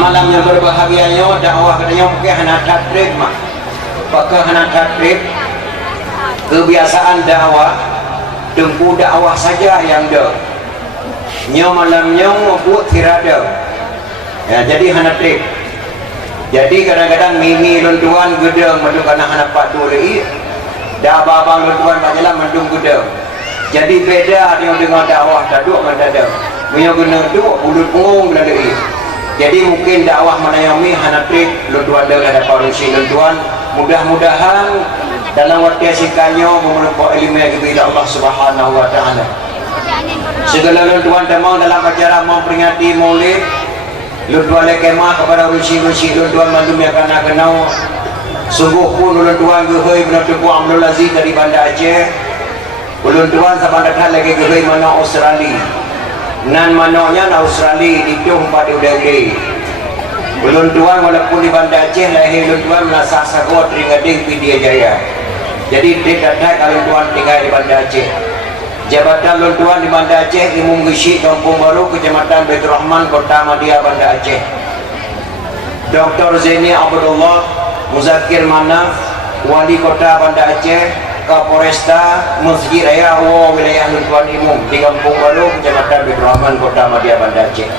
Malam yang berbahagianya dakwah katanya pakai hana tatrib mah. Pakai hana tatrib kebiasaan dakwah tunggu dakwah saja yang dah. Nyo malamnya buat tirada. Ya jadi hana trip. Jadi kadang-kadang mimi luntuan gedeng madu kana hana padu lei. Da abang luntuan bajalan mendung gedeng. Jadi beda dengan dakwah daduk mendadak. Punya guna duk bulut pengung ladai. Jadi mungkin dakwah menayami hanatrik luntuan ada parusi luntuan. Mudah-mudahan dalam waktu sikanyo memeluk ilmu yang kepada Allah Subhanahu wa taala. Segala luntuan demang dalam acara memperingati Maulid luntuan kemah kepada rusi-rusi luntuan mandum yang kena kenau. Sungguh pun luntuan gehoi benar tuku Amrul Aziz dari Banda Aceh. Luntuan sama datang lagi gehoi mana Australia. Nan manonya na Australia itu pada udah-udah. Luntuan walaupun di Banda Aceh lahir luntuan merasa sagot ringading Widya Jaya. Jadi tidak ada kalau luntuan tinggal di Banda Aceh. Jabatan luntuan di Banda Aceh di Munggisi Kampung Baru Kecamatan Baitur Rahman Kota Madia Banda Aceh. Dr. Zaini Abdullah Muzakir Manaf Wali Kota Banda Aceh Kapolresta Masjid Raya Awo wilayah luntuan Imum di Kampung Baru Kecamatan Baitur Rahman Kota Madia Banda Aceh.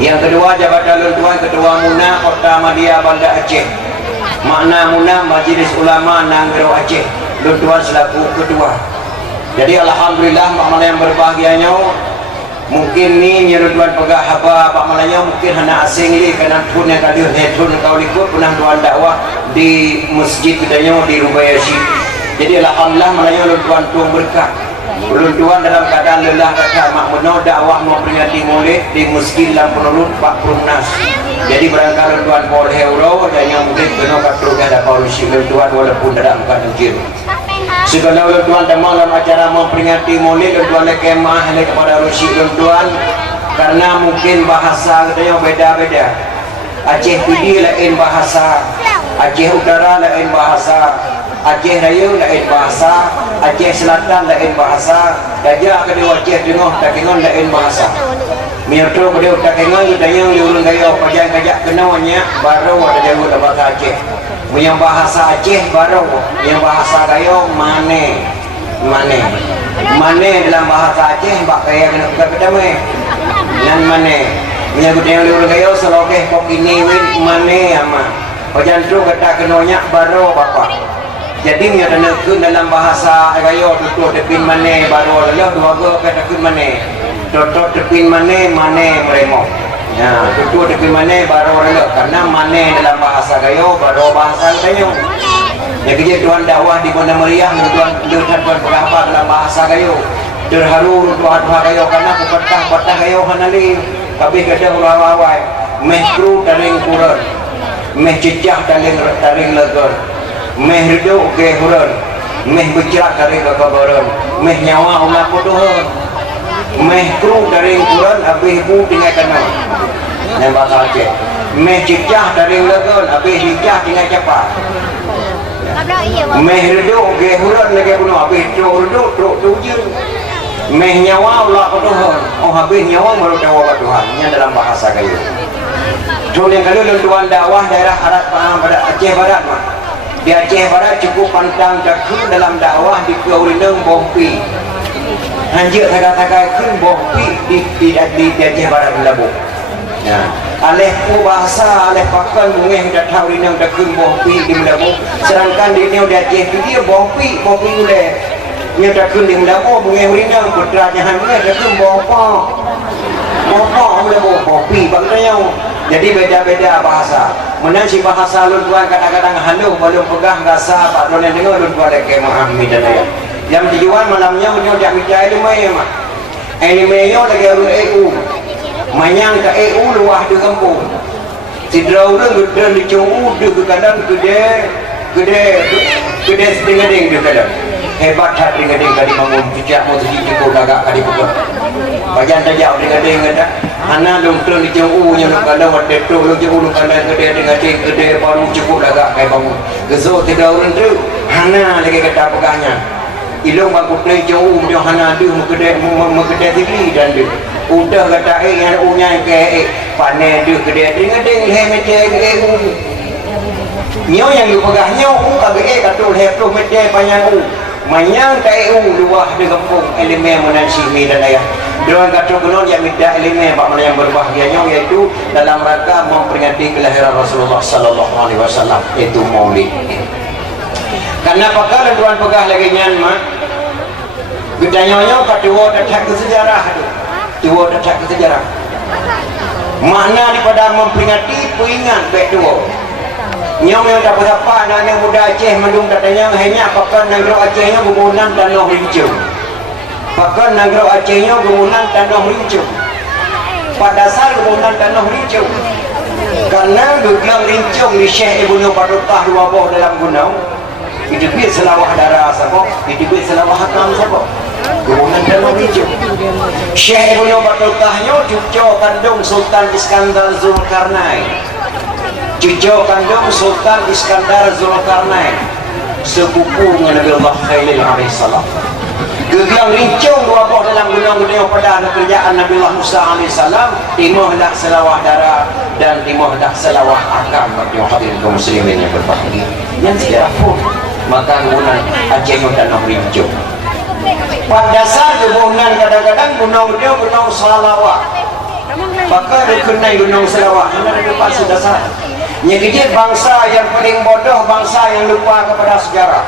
Yang kedua jabatan luntuan Ketua Muna Kota Madia Banda Aceh. Makna Muna Majelis Ulama Nanggro Aceh. Luntuan selaku ketua. Jadi alhamdulillah Pak Malaya yang berbahagianya mungkin ni nyeruntuan pegah apa Pak Malaya mungkin hanya asing ni kerana tun yang kali tun kau ikut pernah tuan dakwah di masjid kitanya di Rubayasi. Jadi alhamdulillah Malaya luntuan tuang berkah. Luntuan dalam keadaan lelah kata mak meno dakwah memperingati Maulid di Masjid Lampunurut Pak Prumnas. Jadi barangkali luntuan Paul Heuro dan yang mungkin kena katruga ada polisi luntuan walaupun tidak bukan ujir. Segala luntuan demang dalam acara memperingati Maulid luntuan kemah kepada rusi luntuan karena mungkin bahasa katanya beda-beda. Aceh Pidi lain bahasa, Aceh Utara lain bahasa, Aceh Raya lain bahasa, Aceh Selatan lain bahasa, Dajah kedua Aceh Tengah Takengon lain bahasa. Mirto kedua Takengon dayang diurun gaya pajak-pajak kenawanya baru ada jauh bahasa Aceh. Yang bahasa Aceh baru, yang bahasa gaya mane dalam bahasa Aceh bak kaya kena kedamai. Nan mane menyebut yang diurun gaya selokeh kok ini win mane ama. Pajan tu kata kenanya baru bapak. Jadi nya dalam bahasa gaya tutur tepin mane baru lalu dua go kata tepin mane. Tutur tepin mane meremo. Ya, tutur tepin mane baru lalu karena mane dalam bahasa gaya baru bahasa gaya. Ya kerja tuan dakwah di Banda Meriah tuan berapa dalam bahasa gaya. Terharu tuan gaya karena patah gaya hanali. Tapi kadang ulawai mehkru taring kurun. Meh cicah taring legar. Meh hidup ke huran, meh bercerak dari kekabaran, meh nyawa ulah kodohan, meh kru dari ukuran, habis ibu tinggal kenal. Yang bahasa Aceh, meh cicah dari legon, habis hijah tinggal cepat. Meh hidup ke huran lagi bunuh, habis hidup tujuh. Meh nyawa ulah kodohan, oh habis nyawa baru dakwah Tuhan. Ini dalam bahasa kayu. Contoh yang kali luntuan dakwah daerah pada Aceh Barat mah. Di Aceh Barat cukup pantang jakun dalam dakwah di Kaurineng Bohpi. Hanjir tagak-tagak kun Bohpi di Aceh Barat Labu. Ya, aleh ku bahasa aleh pakan mungeh dak Kaurineng dakun Bohpi di Labu. Sedangkan di Neo di Aceh dia Bohpi ule. Nya dakun di Labu mungeh Kaurineng putra jahan mungeh dakun Bohpa. Bohpa Labu Bohpi bangnya. Jadi beda-beda bahasa. Menang si bahasa luntuan kadang-kadang halu belum pegang rasa Pak Don yang dengar luntuan leke Muhammad dan ayat. Yang tujuan malamnya menyojak bicara ilmu mah. Ilmu lagi urun EU. Manyang ke EU luah di kampung. Sidra urun gede di Cungu di kadang gede setengah-deng di kadang. Hebat hati kadang kali bangun cicak mau cukup agak kali pukul. Bagian tajak kadang ada. Hana doktor di Cungu yang kalau waktu itu lu Cungu kalau gede baru cukup agak kayak bangun. Geso tidak urun tu. Hana lagi kata pegangnya. Ilung bangku play Cungu dia hana dia mau gede tinggi dan dia. udah kata yang unyai ke panen dia gede ding he mete ke nyo yang lu pegah nyo kage katul he tu mete panjang manyang kai luah di kampung elemen menasimi dan ayah dengan kata kuno yang minta elemen pak mana yang berbahagianya yaitu dalam rangka memperingati kelahiran Rasulullah sallallahu alaihi wasallam itu Maulid. Karena pakar tuan pegah lagi nyanma gedanya kadua datang ke sejarah dua datang ke sejarah makna daripada memperingati peringat baik dua nyong yang dapat apa anak muda Aceh mendung datanya hanya pakar negara Acehnya bangunan tanah rincung pakar negara Acehnya bangunan tanah rincung pada dasar bangunan tanah rincung karena gegang rincung di Syekh Ibnu Battuah Wabah dalam gunung hidupnya selawah darah sabok hidupnya selawah hakam sabok bangunan tanah rincung Syekh Ibnu Battuahnya cucu kandung Sultan Iskandar Zulkarnain cucu kandung Sultan Iskandar Zulkarnain sepupu dengan Nabi Allah Khalil alaihissalam gegang rincung dua buah dalam gunung-gunung pada kerjaan Nabi Allah Musa alaihissalam timah dak selawah darah dan timah dak selawah akam bagi hadirin kaum muslimin yang berbahagia yang sejarah pun maka gunung Aceh tanah rincung pada dasar hubungan kadang-kadang gunung dia gunung selawah maka dikenai gunung selawah karena ada pasal dasar nyekijit bangsa yang paling bodoh bangsa yang lupa kepada sejarah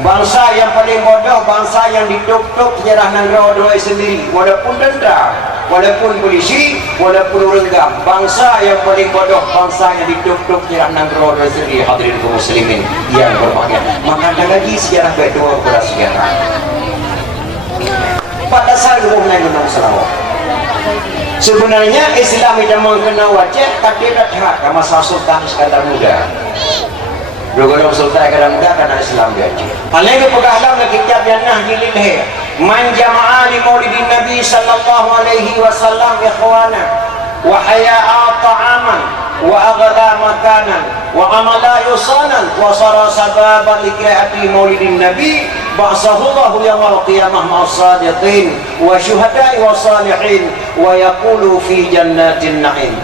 bangsa yang paling bodoh bangsa yang ditutup sejarah negara dua sendiri walaupun tentera walaupun polisi walaupun renggam bangsa yang paling bodoh bangsa yang ditutup sejarah negara dua sendiri hadirin kaum muslimin yang berbahagia maka ada lagi sejarah baik dua kepada sejarah pada dasar gunung selawah sebenarnya Islam tidak mengenal wajah kadirat hak masa Sultan Iskandar Muda Rugulung Sultan Iskandar Muda karena Islam dia paling kepegahlam lagi kitab yang nah dililih man jama'a li maulidin Nabi sallallahu alaihi wasallam ikhwana wa haya'a ta'aman wa aghla makanan wa amala yusanan wa sara sababan liqa'ati maulidin Nabi ba'sahullahu yawmal qiyamah ma'as-sadiqin wa syuhada'i wa salihin wa yaqulu fi jannatin na'im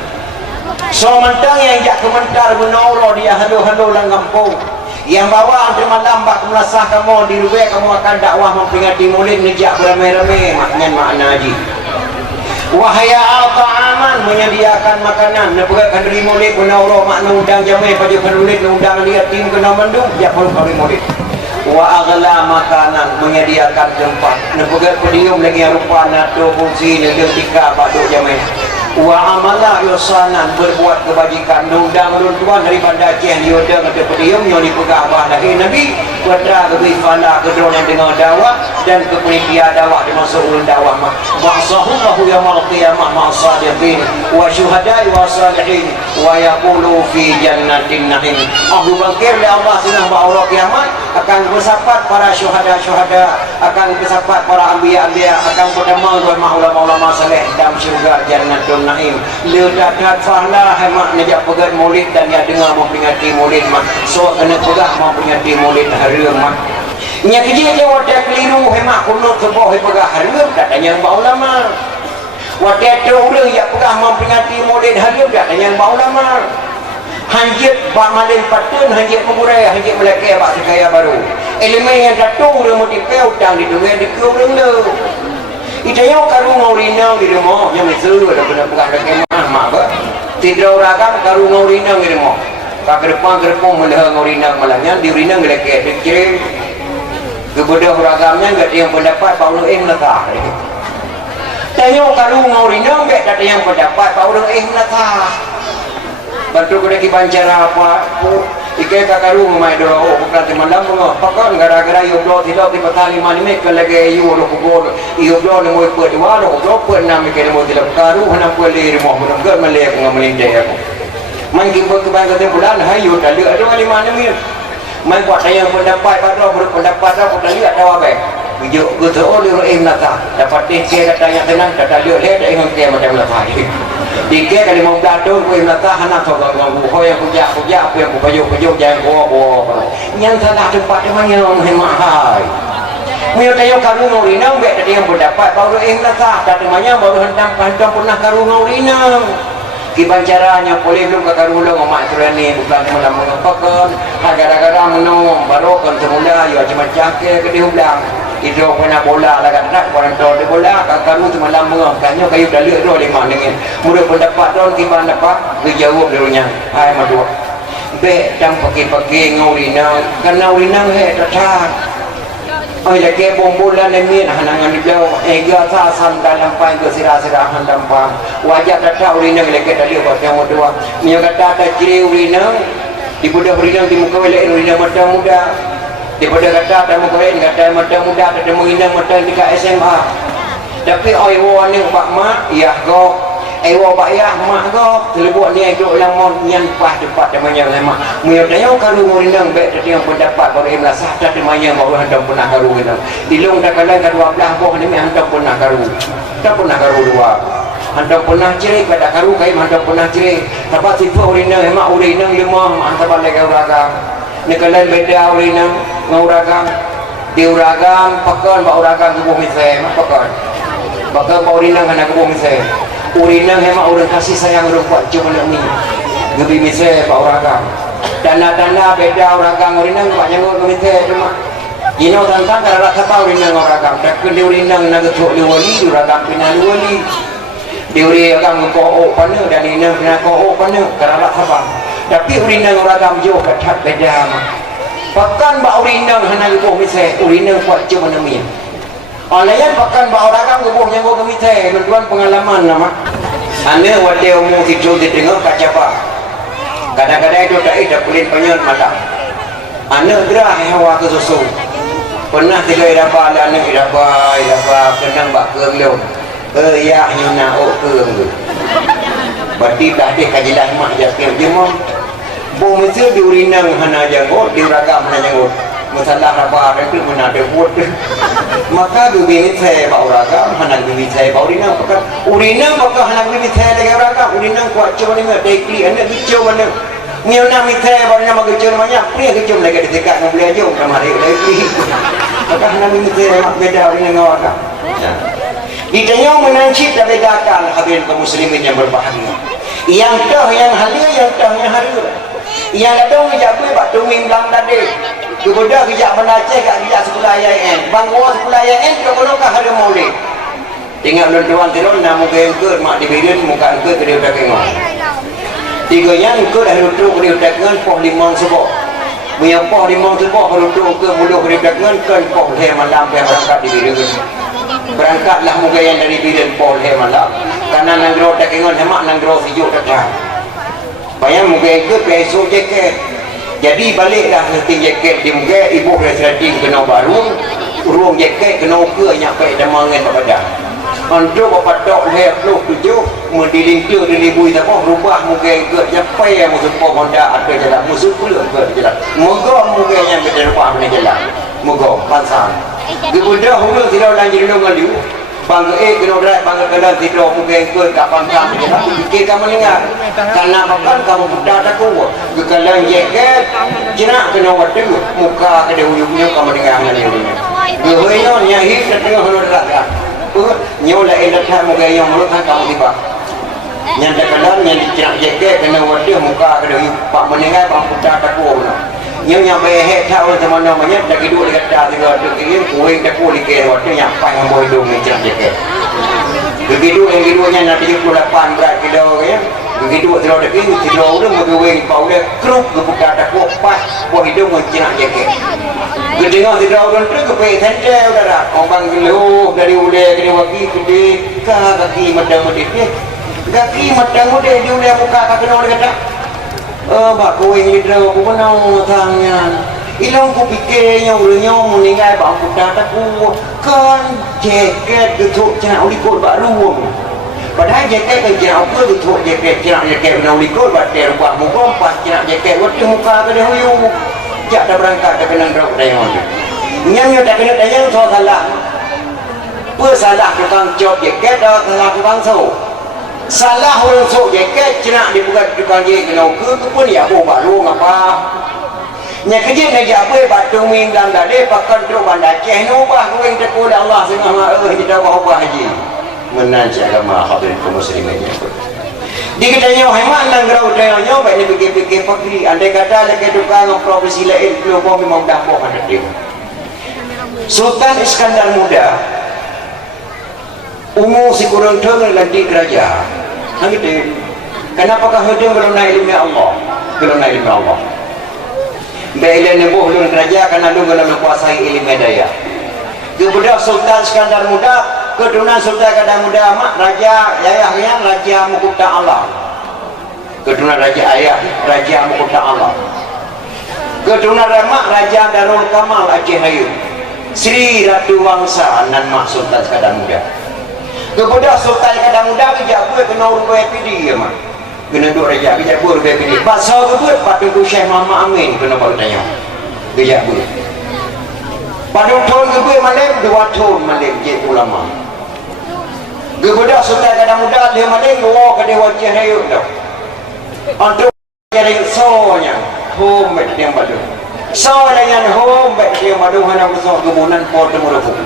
so mentang yang jak komentar guna Allah dia halu-halu lang kampung yang bawa antri malam bak melasah kamu di rumah kamu akan dakwah memperingati maulid ngejak beramai-ramai makna haji wahaya al-ta'aman menyediakan makanan nepegakkan dari maulid guna Allah makna undang jamai pada penulis undang dia tim kena mendung jak perlu kali maulid wa aghla makanan menyediakan tempat nepegat pedium lagi rupa nato fungsi negeri tika pada jamai wa amala yusanan berbuat kebajikan undang tuan daripada Aceh dioda kata pedium yang dipegah abah lagi Nabi pada kebifana kedua yang dengar dakwah dan kepenitian dakwah dimasuk ulun dakwah ma'asahullahu yawmal qiyamah ma'asadiqin wa syuhada'i wa salihin wa yaqulu fi jannatin na'im ahlu bangkir oleh Allah senang Allah kiamat akan bersapat para syuhada-syuhada akan bersapat para anbiya-anbiya akan bertemu dengan ulama-ulama saleh dalam syurga jannatun na'im ledadat fahla hemat nejak pegat maulid dan dia dengar memperingati maulid mak so kena pegah memperingati maulid hari mak nya kejia dia wadah keliru hemat kunut sebuah pegah hari katanya mbak ulama wadah terulung yang pegah memperingati maulid hari katanya mbak ulama hanjit bak malin patun hanjit mengurai hanjit melekeh bak sekaya baru elemen yang datung rumah tipeu utang di dunia di kurung tu itanya karung ngorina di rumah yang itu ada benar pegah kemah mak ba tidak urakan karung ngorina di rumah ka gerepang melihat ngorina malahnya di urina melekeh dikirim kebedah uragamnya enggak ada yang pendapat baru nakah tanya karung ngorina enggak ada yang pendapat baru nakah bantu kuda ki bancara apa ikai kakaru mai do nanti malam ngo pakon gara-gara yo do tidak di patali mani me kelage yo do ko yo do ne mo ko wa do ko na me ke mo tidak karu hana ko le mo mo ngar male ko ngamelin daya ko man ki bo ke bangga de bulan hayo dali ada wali mana mi man ko saya pendapat pada berpendapat ko dali ada wae video goto ro nata dapat ke katanya tenang kata lihat le dengan ke macam lah tiga kali mau gaduh kue nata hana thok ngau ho yang puja apa yang pujo jangan ko yang salah tempat memang yang mahal Mio tayo karung urinang be tadi yang berdapat baru lah sah tak temanya baru hentam pernah karung urinang gimana caranya boleh belum ke karung ulang mak turani bukan malam mengapakan gara-gara menung baru kan semula ya macam-macam ke dia ulang itu pernah bola lah kan nak orang tua dia bola karung semalam mengapakannya kayu dah lihat tu lima dengan mudah pendapat tu gimana dapat dijawab dulunya hai madu be jam pagi-pagi ngurinang karena urinang tak lagi bombolan ni hanangan dia ega sasan dalam pai ke sirah-sirah handampang wajah kata urinang lagi tadi buat yang dua ni kata ada ciri urinang di budak urinang di muka welek urinang mata muda di budak kata ada muka welek kata mata muda ada menginang mata di SMA tapi oi wo ni pak mak ya go wo pak ya mak go telebuat ni duk lang mon nyan pas tempat temanya mak mio dayo karu urinang be tadi yang pendapat baru imlah sah tak temanya baru handam pernah karu gitu ilung dah kalah kedua belah boh ni handam pernah karu tak pernah karu dua handam pernah ciri pada karu kai handam pernah ciri dapat sifat urinang mak urinang lima antara balik uragam ni kalah beda urinang nguragam di uragam pakan ba uragam tubuh misai mak pakan pakan ba urinang kana tubuh misai urinang memang orang kasih sayang orang kuat cuma nak ni lebih misal pak orang dana beda orang urinang pak yang orang misal cuma ino tentang kalau rasa pak urinang orang tak kena urinang nak ketuk liwali orang pina liwali diuri orang ko pana dan ino pina ko pana kalau rasa pak tapi urinang orang jauh ketat beda pakan pak urinang hanya ketuk misal urinang kuat cuma nak ni Olayan pakan ba orang gubuh yang gua kemite mentuan pengalaman nama. Ane wate umum tidur di tengah kaca pak. Kadang-kadang itu tak kulit penyut mata. Ane gerah hawa ke susu. Pernah tiga idapa ada ane idapa kendang bak keung. Ya nyuna o keung. Berarti dah deh kajilah mak jakim jemong. Bom itu diurinang hana janggut, diuragam hana janggut. Masalah apa itu menada buat maka bibit saya bau ragam hendak bibit saya bau urinang pakai hendak bibit saya dengan ragam urinang kuat cuma ni ada ikli anda kicau mana miona mitaya bau nama kicau namanya pria kicau lagi dekat nak beli aja orang hari lagi maka hendak bibit saya mak beda urinang dengan ragam ditanya menancip dan bedakan hadirin kaum muslimin yang berbahagia yang dah yang halia yang dah yang haria yang datang jago batu minglang tadi kemudian kejap menaceh kat kejap sekolah IAN bangwa sekolah IAN kita perlukan hari maulid tinggal tuan turun nama muka engkut mak dibirin muka engkut ke dia udah tengok tiga yang engkut dah duduk ke dia udah tengok poh limang sebok punya poh limang sebok kalau duduk ke mulut ke dia udah tengok kan poh leh malam yang berangkat dibirin berangkatlah muka yang dari birin poh leh malam karena nanggro udah tengok hemat nanggro sejuk datang bayang muka engkut besok jaket jadi baliklah ngerti jaket di muka ibu resleting kena baru ruang jaket kena ukur nyampe damangan badan untuk bapak tok leh peluk tujuh mendiling tu dilibui apa rubah muka engkut nyampe yang musuh pom Honda ada jalan musuh pula ke jalan moga muka yang beda rupa mana jalan moga pansang kemudian hulu tidak lanjut dengan dia bangga kena berat bangga kelan tidur muka engkut kat pangkam je lah fikir kamu dengar karena makan kamu budak tak kuat kekalan jaket jenak kena waktu muka kena uyuk-uyuk kamu dengar dengan dia gehoynya nyahir dan tengah hendak dekat nyola elat muka yang mulut kamu tiba yang terkenal yang jenak jaket kena waktu muka kena uyuk pak mendengar pak budak tak kuat nhưng nhà bè hệ thao thì mà mà nhất là cái đuôi cái trà thì gọi được cái cuối cái cua kê rồi cái nhà phải hàng bồi đồ người chặt kê cái đuôi nha là cái đuôi là pan berat kilo cái đuôi thì rồi cái kilo đó một cái quên bảo đây krup cái bukit ada kuat pas buat hidung người chặt kê cái dengar thì rồi kan terus ke thân treo dah orang gelo dari ule ke waki ke kaki madang madang kaki madang madang dia ule buka kaki orang kata bak kowe ngidra aku menang tangnya ilang ku pikirnya ulangnya meninggal bak aku datang ku kan jaket getuk cina ulikot bak ruang padahal jaket kan cina apa getuk jaket cina jaket benar ulikot bak dia buat muka pas cina jaket waktu muka ke dia huyu jak dah berangkat ke kenang rok dayang nyamnya tak kena dayang so salah salah tukang job jaket dah salah tukang so salah orang sok jaket cenak dia bukan tukang je kena ke pun ya bawa baru apa nya kerja ngajak apa batu minggang gade pakan truk bandar Aceh ni ubah kuing teku Allah sengah mak kita ubah haji menajak agama hadirin kaum muslimin. Di katanya hemat nang grau tanya baik ni fikir-fikir fakri andai kata lek tukang profesi lain kelompok memang dah boh ada dia. Sultan Iskandar Muda umur si kurang tengah lagi kerajaan. Hang itu kenapa kah hidung kalau naik ilmu Allah? Kalau naik ilmu Allah. Bila nebuh lun kerajaan karena lu kalau menguasai ilmu daya. Kemudian Sultan Iskandar Muda, keturunan Sultan Iskandar Muda mak raja ayahnya Raja Mukuta Allah. Keturunan raja ayah Raja Mukuta Allah. Keturunan mak Raja Darul Kamal Aceh Hayu. Sri Ratu Wangsa nan mak Sultan Iskandar Muda. Kemudian Sultan Iskandar Muda kejak buat kena urut PD ya mak. Kena duk raja kejak buat urut PD. Pasal buat patut Syekh Muhammad Amin kena baru tanya. Kejak buat. Pada tahun kedua malam 2 tahun malam je ulama. Kemudian Sultan Iskandar Muda dia malam dua ke dewa Aceh Hayu dah. Untuk jadi soalnya home yang baru. Soalnya home yang baru hanya besar kebunan port merupu.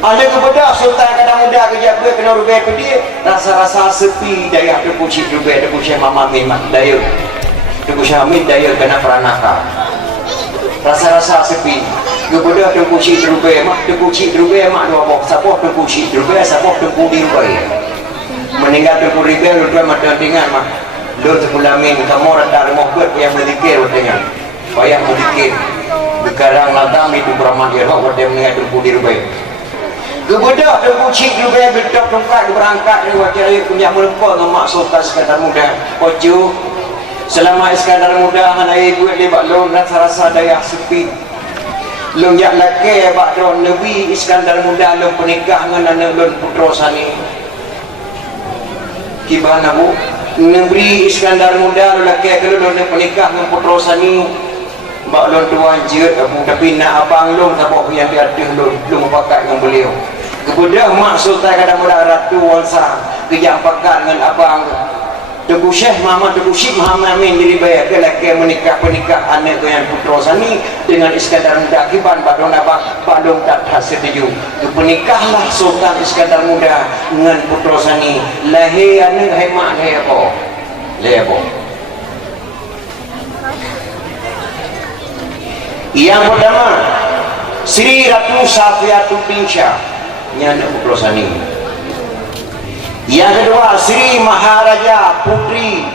Ada kepada Sultan Iskandar Muda kejap dia kena rubai ke dia rasa-rasa sepi daya tu kunci rubai tu kunci mama min daya tu kunci amin daya kena peranaka rasa-rasa sepi kepada tu kunci rubai mak tu kunci rubai mak dua bok siapa tu kunci rubai siapa tu kunci rubai meninggal tu kunci rubai lu mata dengan mak lu sepulamin kamu rada remuk yang mendikir dengan payah mendikir sekarang ladang itu beramal dia hok dia meninggal tu kunci rubai. Kebudak dan kucing juga bedak tongkat berangkat dari wakil ayah punya melempar dengan mak Sultan Iskandar Muda. Ojo selama Iskandar Muda hana ibu lebak long rasa-rasa daya sepi. Long yak laki bak drone Nabi Iskandar Muda long pernikah dengan anak long putra sani. Kibana bu Nabi Iskandar Muda long laki kalau long pernikah dengan putra sani. Bak long tuan jeut tapi nak abang long sabok yang diaduh long pakat dengan beliau. Kemudian mak Sultan Iskandar Muda Ratu Wangsa kejak pakat dengan abang Tengku Syekh Muhammad Tengku Syekh Muhammad Amin diribayar ke laki menikah anak dengan putra sani dengan Iskandar Muda akibat badon abang badon tak setuju. Pernikahlah Sultan Iskandar Muda dengan putra sani lahir anak hemat lahir apa? Lahir apa? Yang pertama Sri Ratu Safiatuddin Shah nyana putra sani. Yang kedua Sri Maharaja Putri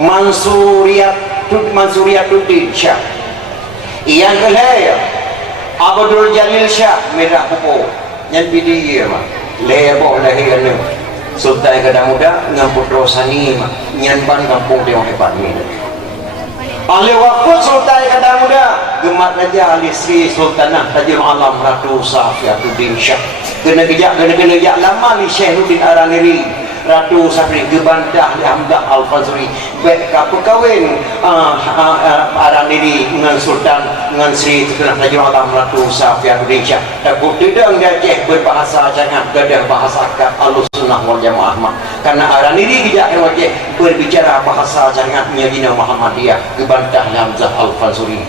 Mansuriatuddin Shah. Yang ketiga Abdul Jalil Shah Merah Pupu yang pilih mah lebo lahir Sultan Iskandar Muda dengan putra sani nyan ban kampung dia hebat ni. Oleh waktu Sultan Iskandar Muda gemat Raja Ali Sri Sultanah Tajul Alam Ratu Safiatuddin Shah kena kejak lama li Syekhuddin Araniri Ratu Safri gebantah li Hamdah Al-Fazri baik kapal kahwin Araniri dengan Sultan dengan Sri Sultanah Tajul Alam Ratu Safiatuddin Shah takut tidak dia Aceh berbahasa jangan gadah bahasa akad Ahlussunnah wal Jamaah karena Araniri kejak Aceh berbicara bahasa jangan menyadina Muhammadiyah gebantah li Hamdah Al-Fazri.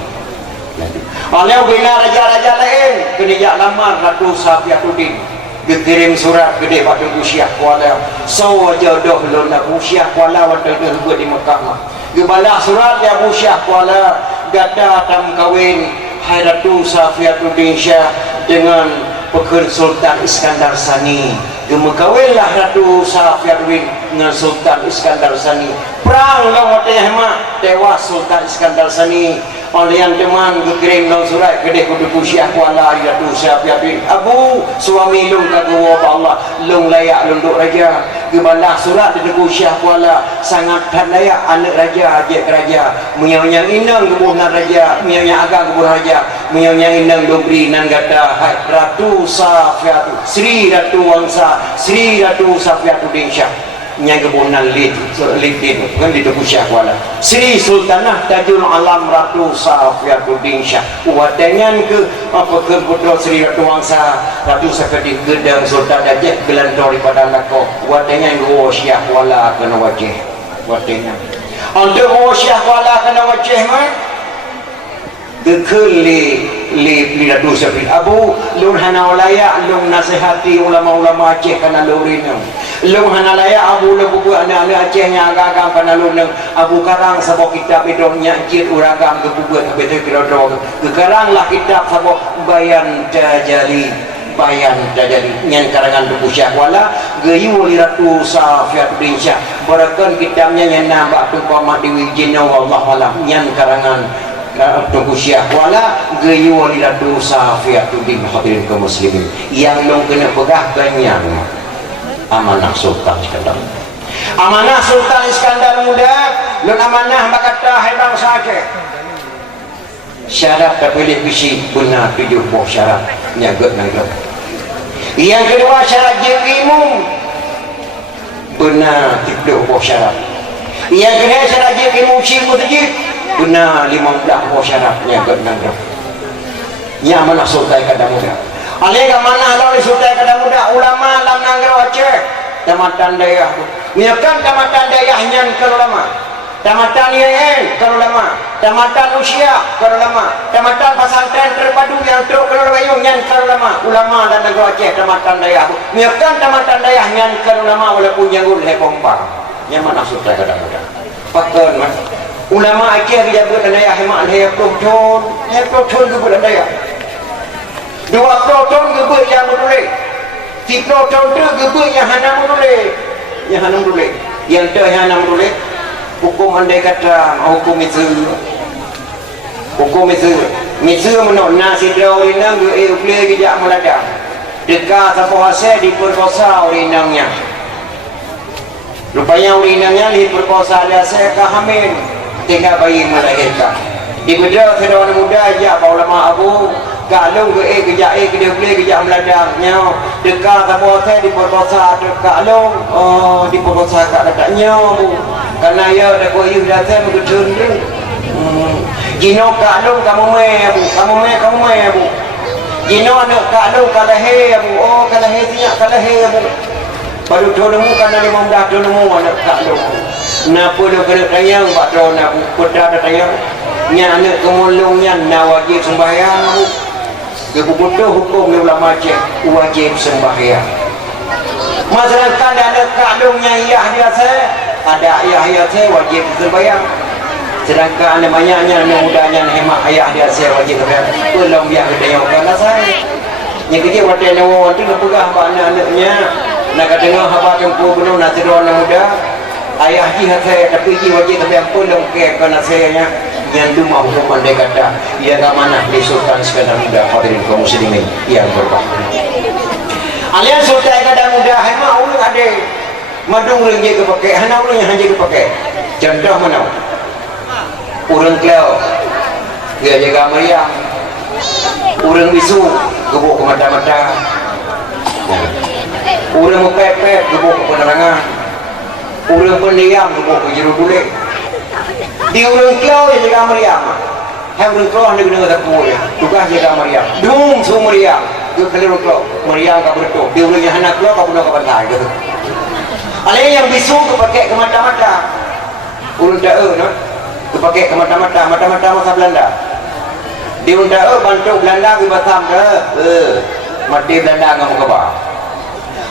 Oleh bina raja-raja lain kena lamar Ratu Safiatuddin dikirim surat gede pada Syekh Kuala so jodoh lu nak Syekh Kuala waktu itu di Mekah dibalas surat ya Syekh Kuala gata tam kawin hai Ratu Safiatuddin Shah dengan peker Sultan Iskandar Sani gemekawinlah Ratu Safiatuddin dengan Sultan Iskandar Sani perang lawan Tehma tewas Sultan Iskandar Sani oleh yang teman berkirim dalam surat kedai kudu Syekh Kuala Ratu Safiatuddin abu suami lung kagua Allah lung layak lunduk raja gebalah surat kedai Syekh Kuala sangat tak layak anak raja ajak raja menyang inang kebunan raja menyang agang kebunan raja menyang inang dobri nan gata Ratu Safiatuddin Sri Ratu Wangsa Sri Ratu Safiatuddin Shah yang kebunan lid kan di Teguh Syekh Kuala Sri Sultanah Tajul Alam Ratu Safiatuddin Shah wadangan ke putra Sri Ratu Wangsa Ratu Safiatuddin gedang Sultan Aceh gelantor pada lako wadangan go Syekh Kuala kena wajah wadangan untuk go Syekh Kuala kena wajah gekul li ratu syafir abu lun hana layak lun nasihati ulama-ulama Aceh kana lurina lun hana layak abu lu buku anak-anak Aceh yang agak-agak kana lurina abu karang sabok kitab itu nyakit uragam ke buku betul kira-kira kekarang lah kitab sabok bayan tajali nyan karangan buku syah wala gayu li ratu Safiat bin Syah barakan kitabnya yang nambah tu pamat di wijina wallah alam nyan karangan Tunggu Syekh wala gayu walidatu Safiatuddin hadirin kaum muslimin yang long kena pegah banyak amanah Sultan Iskandar muda lun amanah bakata hebang saja syarat terpilih bisi benar 7 buah syarat nyaget nangkep yang kedua syarat ilmu benar 7 buah syarat yang kedua syarat ilmu syiku tajid benar 15 buah syaratnya benar nyamanah sultan kadang muda alega mana lalu sultan kadang muda ulama lam nanggro Aceh tamatan dayah miakan tamatan dayahnya ke ulama tamatan YN ke ulama tamatan usia ke ulama tamatan pesantren terpadu yang teruk ke ulama ke ulama dan negro Aceh tamatan dayah miakan tamatan dayahnya ke ulama walaupun yang ulhe pompang nyamanah sultan kadang muda pakon mas ulama Aceh dia buat daya hemat dia proton ke buat daya 2 proton ke buat yang boleh 3 proton tu ke buat yang hana boleh yang tu hana boleh hukum andai kata hukum itu menok nasi draw rinang ke boleh kejak meladak dekat sapuasa diperkosa urinangnya rupanya urinangnya diperkosa dia saya kehamil tinggal bayi melahirkan di beda seorang muda ajak ulama abu kalung ke kejak dia boleh kejak meladangnya dekat sama saya diperkosa kalung diperkosa kat dekatnya abu karena ya ada koyu datang begedun tu jino kalung kamu mai abu jino anak kalung kalahe abu kalahe tinyak kalahe abu baru donomu karena 15 donomu anak kalung napa lu kena tayang pak do nak kota tayang nya anak kemulungnya na wajib sembahyang ke buku hukum ulama Aceh wajib sembahyang masyarakat ada kalungnya ayah dia saya ada ayah saya wajib sembahyang sedangkan ada banyaknya anak mudanya hemat ayah dia saya wajib sembahyang belum biar tayang kana saya yang kerja hotel lawan tu nak pegang anak-anaknya nak dengar khabar tempoh belum nak tidur anak muda ayah jihad saya tapi wajib tapi yang pulang ke kerana saya yang rumah hukum andai kata ia tak mana di Sultan Iskandar muda hadirin kaum muslimin yang berbahagia alias Sultan Iskandar muda hemat ulung ada madung ringgit kepakai hana ulung yang hanya kepakai contoh mana urang Klau dia jaga Maryam urang bisu gebuk ke mata-mata urang mepepet gebuk ke penerangan urang pendiam gebuk ke jeruk kulit di urang Klau yang jaga Maryam urang Klau hanya guna tak boleh tugas jaga Maryam dum su Maryam ke keliru Klau Maryam ka bertuk di urang yang anak Klau ka guna ka bantai gitu ale yang bisu kepakai ke mata-mata urang dak no kepakai ke mata-mata masa Belanda di urang bantu Belanda ke Batam mati Belanda ngamu ka ba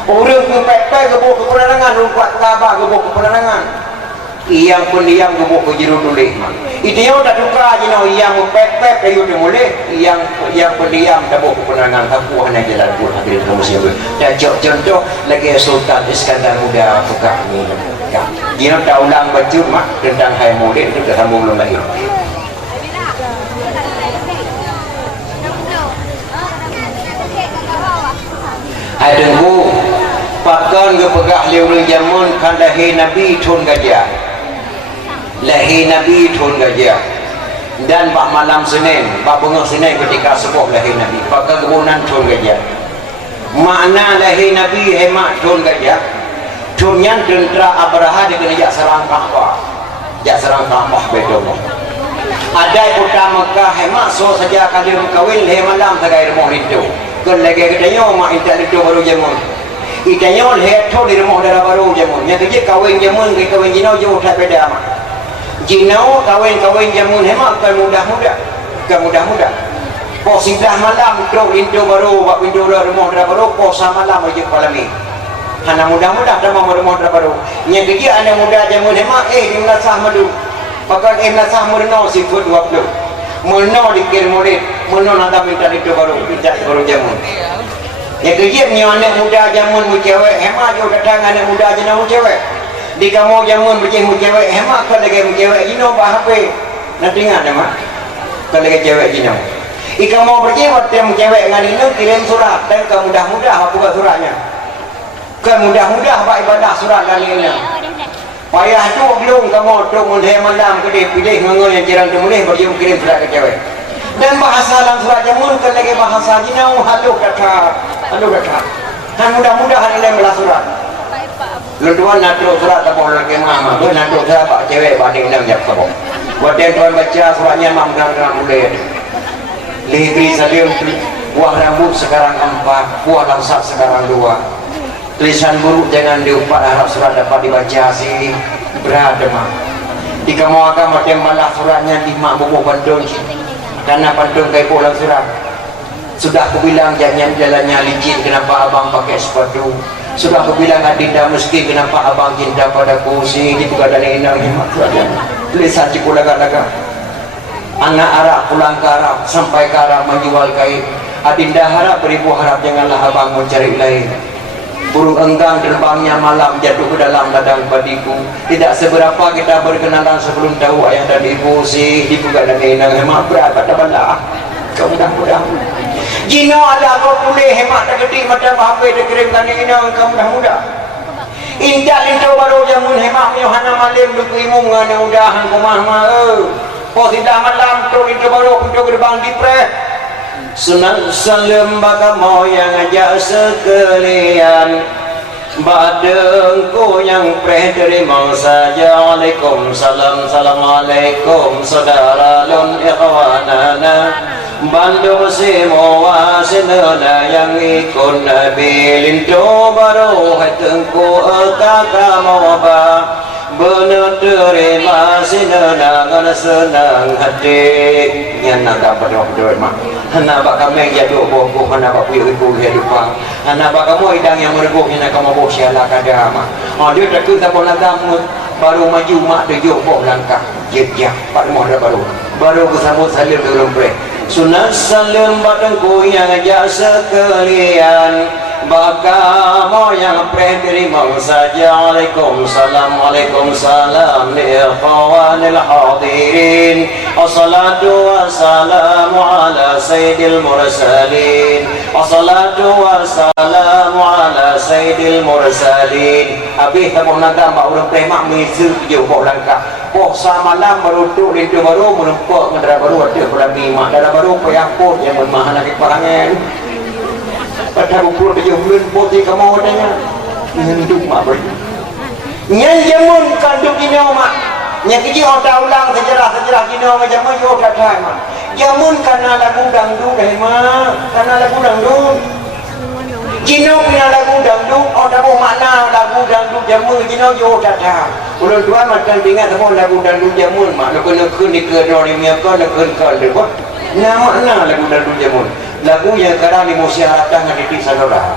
urang ke pepe gebuk ke penerangan rumput kabah gebuk ke penerangan yang pendiam gebuk ke jeruk tulis itu yang tak tukar je yang pepe kayu dia boleh yang pendiam gebuk ke penerangan kapuh hanya jalan pun hadirin kaum muslimin dan contoh lagi Sultan Iskandar muda buka ni dia tak ulang baca mak tentang hai murid itu dah sambung belum lagi hai tengku pakan ke pegah liurang jamun kan lahir Nabi thun gajah dan pak malam Senin pak bengah Senin ketika sebuah lahir Nabi pakan kebunan thun gajah makna lahir Nabi hemat thun gajah thunnya tentera Abraha dia kena jak serang Kaabah Baitullah ada kota Mekah hemat so saja kali kawin lahir malam tagai rumah itu kan lagi katanya mak intak itu baru jamun itanya lihat tu di rumah darah baru jamun yang kerja kawin jamun ke kawin jinau jauh tak beda amat jinau kawin jamun hemat kan mudah ke mudah-mudah posidah malam duduk pintu baru buat pintu rumah baru posa malam aja kepala ni hana mudah-mudah dah mau rumah baru yang kerja anda mudah jamu hemat dimana sah madu bahkan nasah merno si food waktu merno dikir murid merno nada minta itu baru jamu yang kerja ni anak muda jamun mu cewek hemat juga datang anak muda jenak mu cewek di kamu jamun berjih mu cewek hemat kan lagi mu cewek jino bah HP nanti ingat mak kan lagi cewek jino ika mau berjih waktu mu cewek dengan ini kirim surat dan ke mudah-mudah buka suratnya ke mudah-mudah buat ibadah surat dan ini payah tu belum kamu tu mulai malam ke dia pilih ngangul yang jirang tu mulai berjih kirim surat ke cewek dan bahasa dalam surat jamun kan lagi bahasa jino halu kata dan mudah-mudahan ini belah surat lutuan nato surat tak boleh ke mama nato surat pak cewek banding nang jap kau buat yang tuan baca suratnya mak mudah-mudahan boleh Ligri salim buah rambut sekarang 4 buah langsat sekarang 2 tulisan buruk jangan diupat harap surat dapat dibaca sih berat mak jika mau akan macam malah suratnya di mak bubuh bandung karena bandung kayak pulang surat sudah aku bilang jangan jalannya licin kenapa abang pakai sepatu sudah aku bilang adinda meski kenapa abang cinta padaku sih gitu ada nenang hemat tulisan cipulaga-laga anak Arab pulang ke Arab sampai ke Arab menjual kain adinda harap beribu harap janganlah abang mencari lain burung enggang terbangnya malam jatuh ke dalam ladang padiku tidak seberapa kita berkenalan sebelum tahu ayah dan ibu sih dibuka dan nenang hemat berat pada bala kau mudah-mudah jino ada kau boleh hemat tak gede macam HP dikirimkan ini engkau mudah-mudah indah lintu baru jamun hemat Yohana malim dukimu ngana udahan kumah posidah malam tu lintu baru pintu gerbang dipre senang salam baka moyang aja sekalian badengku yang preh terima saja Waalaikumsalam Assalamualaikum saudara lun ikhwanana Bandung semua senana yang ikut Nabi lintu baru hatengku akak mawaba benar terima senana dengan senang hati yang nak dapat doa mak hana bak kami jaduk bobo hana bak puyu ibu hidupan hana bak kamu idang yang merebuk hana kamu boh sialah kada mak dia takut tak boleh damu baru maju mak tujuh boh langkah jejak pak muda baru kesambut salir belum bre sunat salam badengku yang ajak sekalian baka moyang preh terima saja Waalaikumsalam li ikhwanil hadirin wassalatu wassalamu ala sayyidil mursalin wassalatu wassalamu ala sayyidil mursalin habis tak boleh nak mak orang preh mak misu tujuh boh langkah puasa malam meruduk lintu baru menumpuk ngedara baru ada berlagi mak dara baru payakut yang bermahan lagi parangan pada ukur dia bulan putih kamu adanya hidup mak beri yang jamun kandung kino mak yang kiji otak ulang sejarah kino macam mana yo kata mak jamun karena lagu dangdut dah mak karena lagu dangdut kino punya lagu dangdut otak apa makna lagu dangdut jamun kino yo kata ulun tua makan ingat semua lagu dangdut jamun mak nak kena dikedor ni kan nak kena dekat nama lagu dangdut jamun lagu yang kadang di musyaratah dengan didik saudara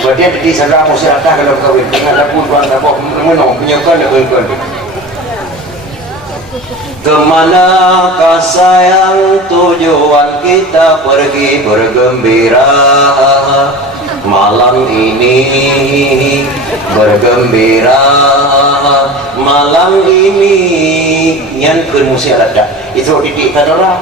berarti didik saudara musyaratah kalau kahwin dengan lagu tuan sabok menong penyekan dengan kemanakah sayang tujuan kita pergi bergembira malam ini bergembira malam ini yang ke musyaratah itu didik saudara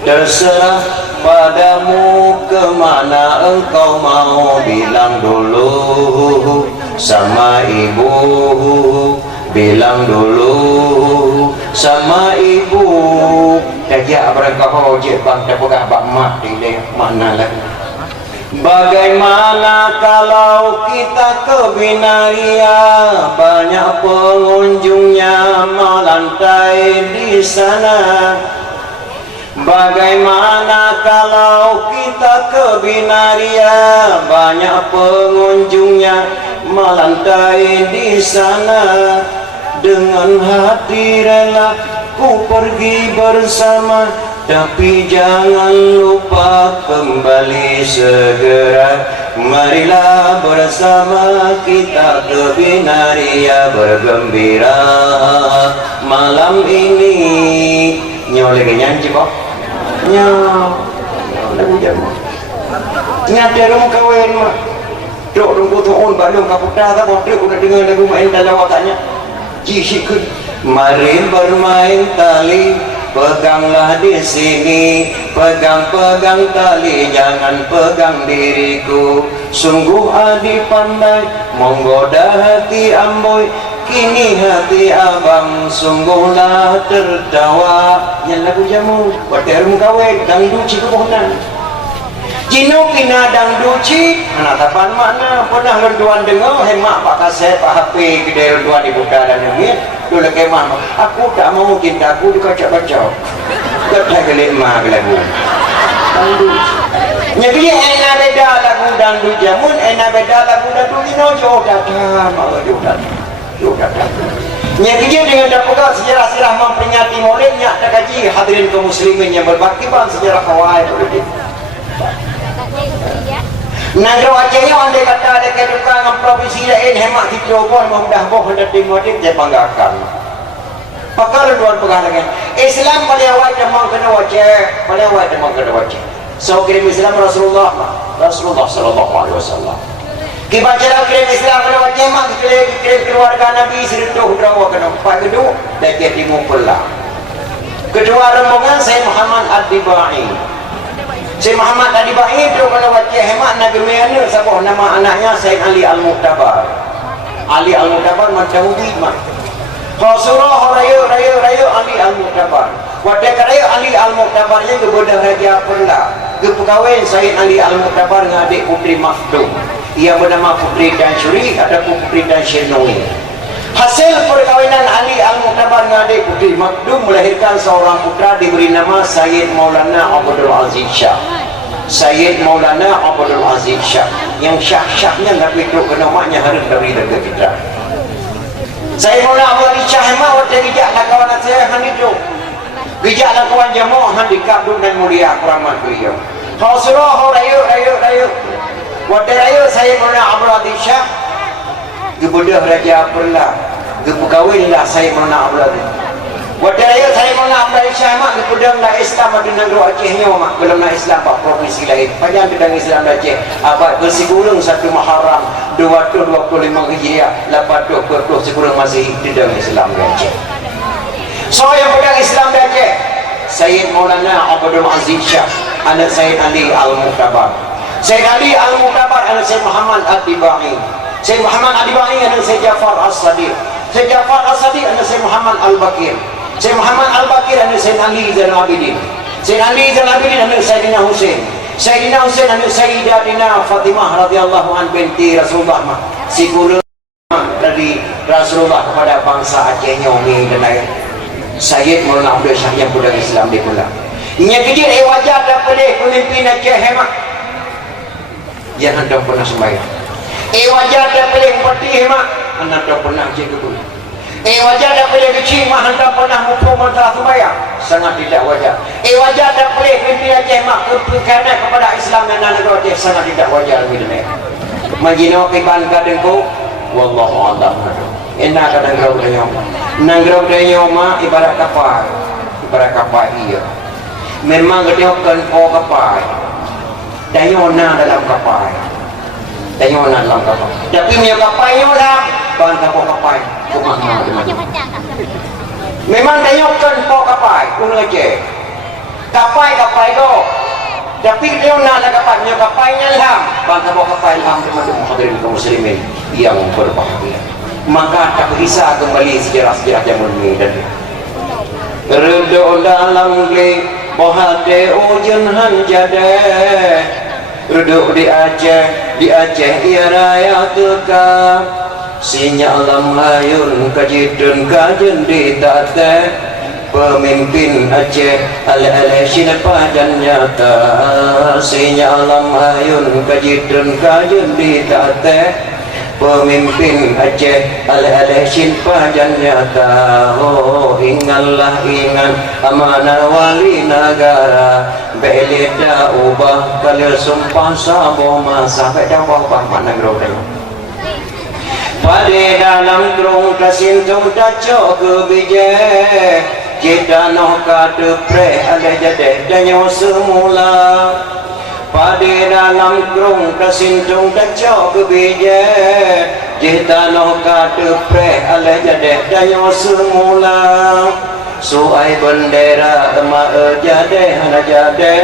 terserah padamu kemana engkau mau bilang dulu sama ibu bilang dulu sama ibu kajak berengkau je bang terpegah bak mak di mana lagi bagaimana kalau kita ke Binaria banyak pengunjungnya melantai di sana bagaimana kalau kita ke Binaria banyak pengunjungnya melantai di sana dengan hati rela ku pergi bersama tapi jangan lupa kembali segera. Marilah bersama kita ke Binaria bergembira malam ini. Nyo lagi nyanyi kok. Nyo lagu jamu. Nyata dong kawin mah. Dok dong kutuun badung kaputra tak boleh udah dengar lagu main dalam wataknya. Jisikun. Mari bermain tali, peganglah di sini, pegang-pegang tali, jangan pegang diriku. Sungguh adik pandai, menggoda hati amboy, kini hati abang sungguhlah tertawa. Yang lagu jamu, watermu kawin, dangdut ciku bohnan. Cino kina dangduci, menatapan mana pernah renduan dengar hemat pak kasih pak HP gede renduan di buka dan ini dulu kemah aku tak mau cintaku dikacau-kacau kedah gelik mah lagu jadi enak beda lagu dangdut jamun enak beda lagu dangdut ini jauh datang malah jauh datang jadi dengan dapat sejarah-sejarah memperingati maulidnya tak kaji hadirin kaum muslimin yang berbakti bang sejarah kawai politik. Negara Acehnya andai kata ada kedudukan provinsi lain hemat dicobor mudah boh hendak dimodif saya banggakan. Pakal luar pegangan Islam paling awal demang kena Aceh, paling awal demang kena Aceh. So kirim Islam Rasulullah sallallahu alaihi wasallam. Kita baca kirim Islam kena Aceh mak kirim keluarga Nabi seritu drawa kena Pak Gedu dan Timur Pula. Kedua rombongan saya Muhammad Ad-Dibai. Syekh Muhammad tadi baik itu kalau baca hemat negeri siapa nama anaknya Syekh Ali Al-Muqtabar. Ali Al-Muqtabar macam ubi mah. Rasulullah raya Ali Al-Muqtabar. Waktu keraya Ali Al-Muqtabar yang kebedah raja Perla. Kepegawai Syekh Ali Al-Muqtabar dengan adik putri Makhdum. Ia bernama Putri Dansyuri ataupun Putri Dansyirnui. Hasil perkawinan Ali Al-Muqtabar dengan adik Putri Makhdum melahirkan seorang putra diberi nama Sayyid Maulana Abdul Aziz Shah. Sayyid Maulana Abdul Aziz Shah. Yang syah-syahnya nak itu kena maknya harus dari harga kita. Sayyid Maulana Abdul Aziz Shah emang waktu gijak lah kawan saya han itu. Gijak lah kawan jamu han dikabdum dan mulia keramat beliau. Rasulullah rayu. Waktu rayu Sayyid Maulana Abdul Aziz Shah kebedah raja Perla kepegawailah saya mana Abdul Aziz. Wadaya saya mana Abdul Aziz mak kepedang la Islam di negara Acehnya mak belum na Islam pak provinsi lain. Panjang bidang Islam Aceh abad bersegulung 1 Muharram 225 Hijriah 820 segulung masih bidang Islam Aceh. So yang pedang Islam Aceh Sayyid Maulana Abdul Aziz Shah anak Sayyid Ali Al-Muqtabar. Sayyid Ali Al-Muqtabar anak Sayyid Muhammad Ad-Dibai. Syekh Muhammad Al-Dibai anak Syekh Jafar As-Sadiq. Syekh Jafar As-Sadiq anak Syekh Muhammad Al-Bakir. Syekh Muhammad Al-Bakir anak Syekh Ali Zainal Abidin. Syekh Ali Zainal Abidin anak Sayyidina Husain. Sayyidina Husain anak Sayyidatina Fatimah radhiyallahu an binti Rasulullah mah. Si guru dari Rasulullah kepada bangsa Aceh Nyomi dan lain. Sayyid Maulana Abdul Syah yang budak Islam di pula. Nya kecil wajah daripada pemimpin Aceh hemat. Jangan dah pernah sembahyang. Wajah dah paling putih mak anda dah pernah jadi pun. Wajah dah paling kecil mak anda pernah mukul mentah sembahyang sangat tidak wajar. Wajah dah paling pimpin Aceh mak kerana kepada Islam dan negara Aceh sangat tidak wajar begini. Majino kiban kadengku wallahu a'lam. Enak kadang grau dia mak ibarat kapal iya. Memang dia kan kapal. Dayona dalam kapal. Tanyona dalam kapal. Tapi punya kapalnya orang bahan kapal kumah memang tanyakan kapal pun aja kapal itu tapi dia nak kapalnya ilham bahan kapal ilham teman-teman hadirin kaum muslimin yang berbahagia. Maka tak bisa kembali sejarah-sejarah zaman ini dan redo dalam ge bohade ujian hanjade duduk di Aceh ia raya teka sinyal lamhayun kajidun kajen di tate pemimpin Aceh ala-ala sinapa dan nyata sinyal lamhayun kajidun kajen di tate pemimpin Aceh alih-alih simpan nyata. Oh ingatlah ingat amanah wali negara, belida ubah kalau sumpah sabo masa pada ubah mana geroda. Pada dalam terung kasintung dacok kebijak, kita noh kata pre ada jadi danyo semula. Pada dalam terung kasintung dacok kebijak, kita noh kata pre ada jadi danyo semula. Suai bendera emak jade hana jade,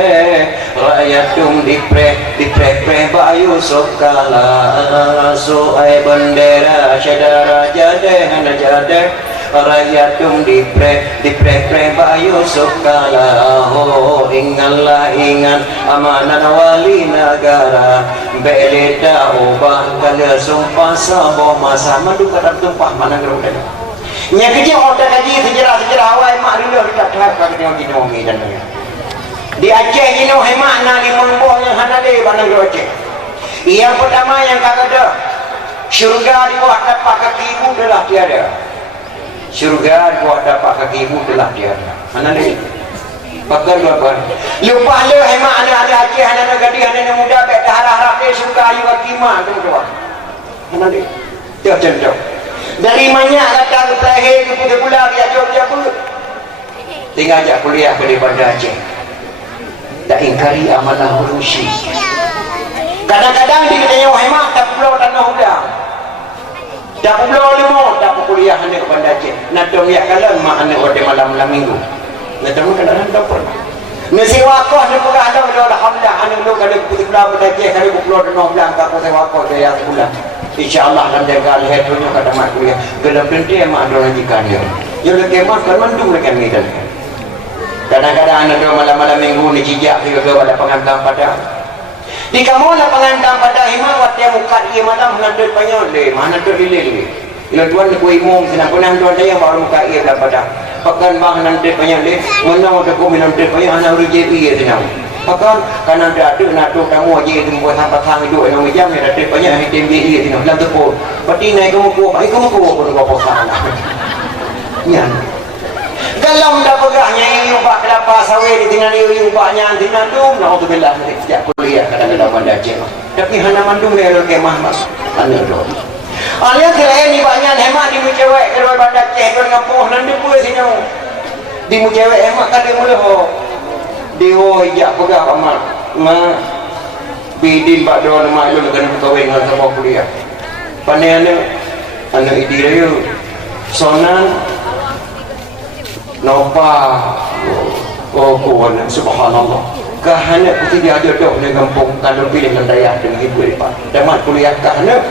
rakyat tum dipre bayu sokala. Suai bendera syadara jade hana jade, rakyat tum dipre bayu sokala. Oh ingatlah ingat amanah wali negara, beleda ubah kala sumpah saboh masa madu kadang tumpah mana geroda. Nya kecil otak kaji sejarah awal mak dulu dekat hak kita ngomi dan di Aceh ini hemat na limon boh yang hanade bandang di Aceh. Yang pertama yang kata syurga di bawah tapak kaki ibu telah tiada. Syurga di bawah tapak kaki ibu telah tiada. Hanade pakar bakar. Lupa le hemat anak Aceh anak gadis anak muda bet harap-harap dia suka ayu akima tu doa. Hanade. Dia contoh. Dari banyak kata terakhir ke pula dia jawab apa? Tinggal ajak kuliah ke daripada Aceh. Tak ingkari amanah urusi. Kadang-kadang dia katanya hemat tak pulau tanah udang. Tak pulau limo tak kuliah hanya kepada Aceh. Nak tahu lihat kalau mak anak pada malam-malam minggu. Nak tahu kadang-kadang tak pernah. Nasi wakah ni pula ada alhamdulillah anak lu kalau pulau pada Aceh kalau pulau tanah udang tak pasal wakah dia sebulan. InsyaAllah dalam jaga lihat punya kata mak kuliah gelap nanti mak ada lanjikan dia jadi kemah kan mandung lekan ni dan kadang-kadang anak dua malam-malam minggu ni cijak juga pada pengantang pada di kamu lah pengantang pada himah waktu yang muka dia malam menantud banyak le mana tu dilil ila tuan ni ku imum senang punang tuan dia baru muka dia pada pakan bang nantud banyak le menang ada ku menantud banyak anak RJP ya senang pakan karena ada nak tu kamu aja itu buat apa sang hidup yang jam ni ada banyak yang TMBI itu dalam tepuk pati naik kamu ku pun apa sana nyan dalam dah pegahnya iu pak kelapa sawit di tengah iu paknya antina tu naudzubillah sejak kuliah kadang-kadang pada Aceh tapi hana mandung dia kemah mas anu tu alia kira ni banyak hemat di cewek kalau pada Aceh kan kampung nanti pun sini di cewek hemat kan dia mula dewa hijab pegah amat ma bidin pak doa nama lu kena berkahwin dengan sama kuliah pandai anak idi dia sonan nopa oh kuat subhanallah kahana putih dia ada dok di kampung kalau pilih dengan daya dengan ibu dia pak damat kuliah kahana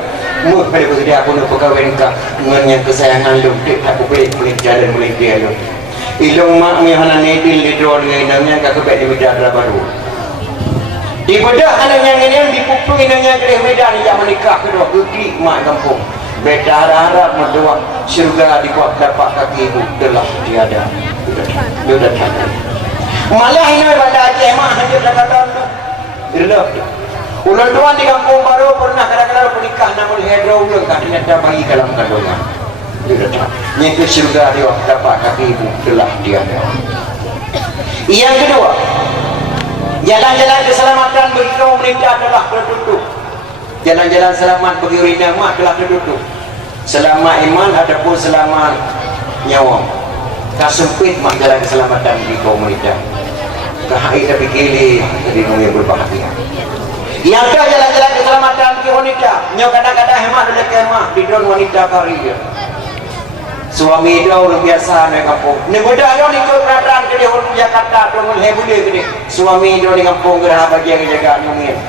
mu pada putih dia aku nak berkahwin kah dengan yang kesayangan lu dia aku pilih jalan mulai dia lu ilung mak mihana netil di drone dengan inangnya kak kebek di medan baru di bedah anaknya yang dipupung inangnya ke medan yang menikah kedua keklik mak kampung beda harap mendoa syurga di bawah tapak kaki ibu telah tiada sudah tiada malah ini pada Aceh mak hanya kata irlap ulang tuan di kampung baru pernah kadang-kadang menikah namun hedro ulang ternyata bagi dalam kandungan yang ke syurga di waktu tapak kaki ibu telah tiada. Yang kedua, jalan-jalan keselamatan bagi kaum menikah telah tertutup. Jalan-jalan selamat bagi urina mak telah tertutup. Selamat iman ataupun selamat nyawa. Kasempit mak jalan keselamatan bagi kaum menikah. Kahai tapi kili jadi dunia berbahagia. Yang kedua jalan-jalan keselamatan bagi wanita. Nyo kadang-kadang hemat ada kemah di drone wanita karya. Suami dia orang biasa di kampung. Ni mudah dia ni keberadaan ke dia orang Jakarta tu hebat dia ke dia. Suami dia di kampung gerah bagi yang jaga nyungin.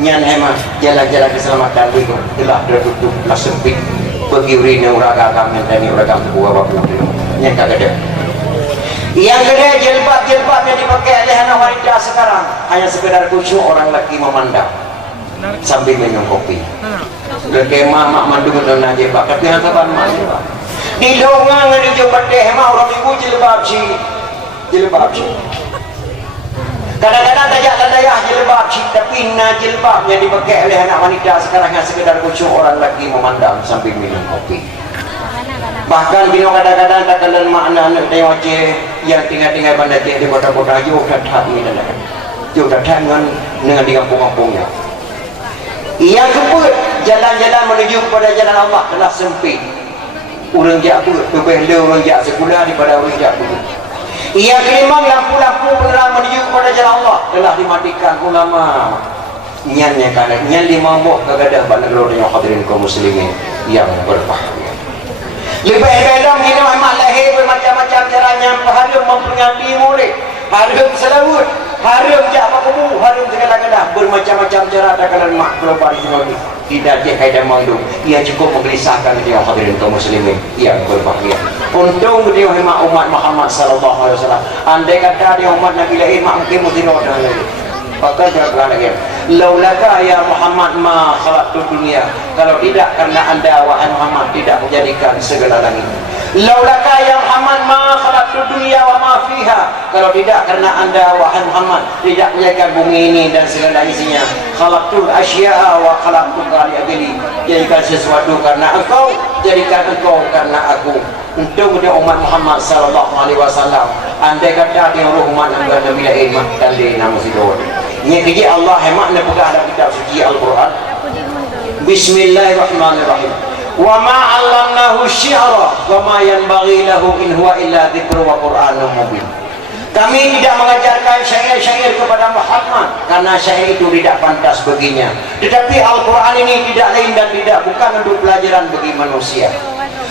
Nyan hemat jalan-jalan keselamatan itu telah tertutup lah sempit. Pergi urina uraga kami dan ni uraga sebuah waktu itu. Nyan tak ada. Yang kedua jilbab yang dipakai oleh anak wanita sekarang hanya sekedar khusyuk orang lelaki memandang sambil minum kopi. Kekemah mak mandu dengan jilbab tapi hanya saban mak jilbab. Di longang di jumpa deh mah orang ibu jilbab si Kadang-kadang tajak dayah jilbab, tapi jilbab yang dipakai oleh anak wanita sekarang hanya sekedar kucuk orang lagi memandang sambil minum kopi. Bahkan bino kadang-kadang tak kalian makna anak tengok yang tinggal-tinggal bandar di kota-kota yo datang ni dan yo datang dengan di kampung-kampungnya. Yang kedua, jalan-jalan menuju kepada jalan Allah telah sempit. Orang jak apa, lebih orang jak sekolah daripada orang jak apa. Yang kelima, lampu-lampu penerang menuju kepada jalan Allah telah dimatikan ulama. Nyannya kanan, nyan lima buah kegadah bandar yang hadirin kaum muslimin yang berbahagia. Lebih dalam ini memang lahir bermacam-macam caranya. Harum memperingati murid, harum selawut, harum jak apa-apa, harum segala-gala, bermacam-macam cara ada mak keluar di sini. Tidak dia kaidah mangdum. Ia cukup menggelisahkan dia hadirin kaum muslimin yang berbahagia. Untung dia hemat umat Muhammad sallallahu alaihi wasallam. Andai kata dia umat Nabi lain mak mungkin mesti nak dah lagi. Pakai jalan lagi. Laulaka ya Muhammad ma khalaqtu dunia. Kalau tidak karena anda wahai Muhammad tidak menjadikan segala langit. Laulaka ya Muhammad ma khalaqtu dunia wa ma fiha. Kalau tidak karena anda wahai Muhammad tidak menjadikan bumi ini dan segala isinya. Khalaqtul asya'a wa khalaqtuka li ajli. Jadikan sesuatu karena engkau, jadikan engkau karena aku. Untuk dia umat Muhammad sallallahu alaihi wasallam. Andai kata dia umat Nabi lain mak tandai nama sidor. Ini kerja Allah hemat nak pegang dalam kitab suci Al-Quran. Bismillahirrahmanirrahim. Wa ma 'allamnahu syi'ra wa ma yanbaghi lahu in huwa illa dzikru wa qur'anun mubin. Kami tidak mengajarkan syair-syair kepada Muhammad karena syair itu tidak pantas baginya. Tetapi Al-Quran ini tidak lain dan tidak bukan untuk pelajaran bagi manusia.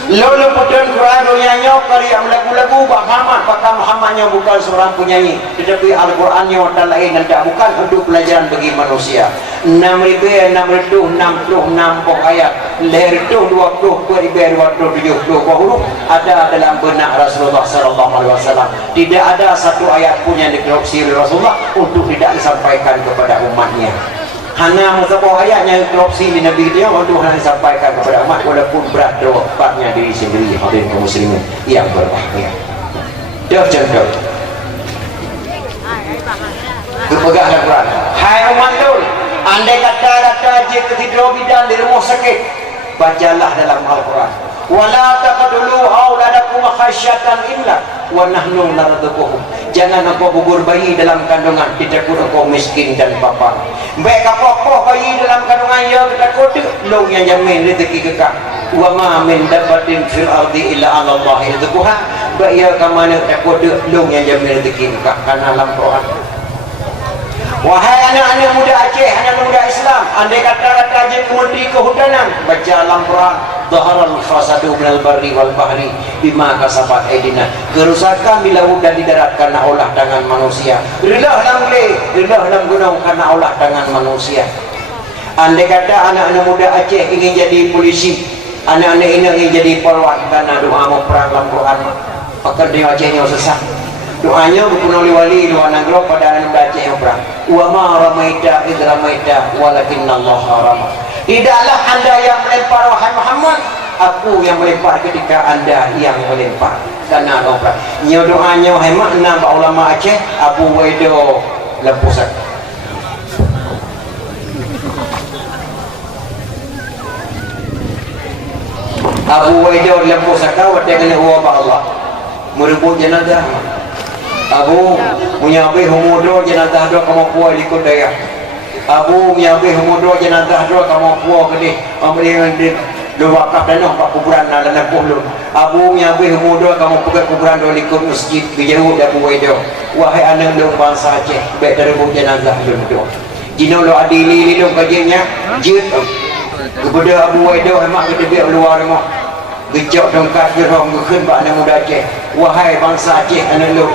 Lalu putun Quran nyanyi karya lagu-lagu Muhammad, maka Muhammadnya bukan seorang penyanyi, tetapi Al-Qurannya tak lain dan tak bukan untuk pelajaran bagi manusia. 6,666 ayat, lahir itu 20,270 huruf ada dalam benak Rasulullah sallallahu alaihi wasallam. Tidak ada satu ayat pun yang dikorupsi oleh Rasulullah untuk tidak disampaikan kepada umatnya. Hanya sebuah ayatnya korupsi di Nabi dia untuk hanya disampaikan kepada umat walaupun berat dawatnya diri sendiri hadirin kaum muslimin yang berbahagia. Dah contoh. Kepegang Al-Quran. Hai umat Nur, andai kata je ketidur bidan di rumah sakit, bacalah dalam Al-Quran. Wala taqdulu auladakum khasyatan imlak wa nahnu narzuquhum. Jangan engkau gugur bayi dalam kandungan ditakut engkau miskin dan papa. Baik apa bayi dalam kandungan ya takut long yang jamin rezeki kekal. Wa ma min dabbatin fil ardi illa 'ala Allah rizquha. Baik ya kamana takut long yang jamin rezeki kekal karena dalam Quran. Wahai anak-anak muda Aceh, anak muda Islam, andai kata je Menteri Kehutanan, baca dalam Quran, Zaharal fasadu minal barri wal bahri bima kasabat aydina. Kerusakan di laut dan di darat karena olah tangan manusia. Rilah dalam gunung karena olah tangan manusia. Andai kata anak-anak muda Aceh ingin jadi polisi, anak-anak ini ingin jadi polwan karena doa mau perang dalam Quran, maka dia Acehnya sesat. Doanya bukan oleh wali doa nanggro pada anak Aceh yang perang. Wa ma ramaita id ramaita walakinnallaha rama. Tidaklah anda yang melempar wahai Muhammad, aku yang melempar ketika anda yang melempar. Karena apa? Nyo doanya wahai makna ba ulama Aceh Abu Waido Lempusak. Abu Waido Lempusak wa dengan wa Allah merebut jenazah. Abu menyabai humudo jenazah dua kamu puas ikut daya. Abu menyabai humudo jenazah dua kamu puas gede. Ambil dua wakaf dan pak kuburan ada 60. Abu menyabai humudo kamu pegang kuburan dua ikut masjid bijau Abu Waido. Wahai anak dong bangsa Aceh, baik terebut jenazah dulu. Jino lo adili lo kajiannya jut kepada Abu Waido emak kita biar luar rumah. Gejok dongkat gerong gekeun pak anak muda Aceh. Wahai bangsa Aceh anak lo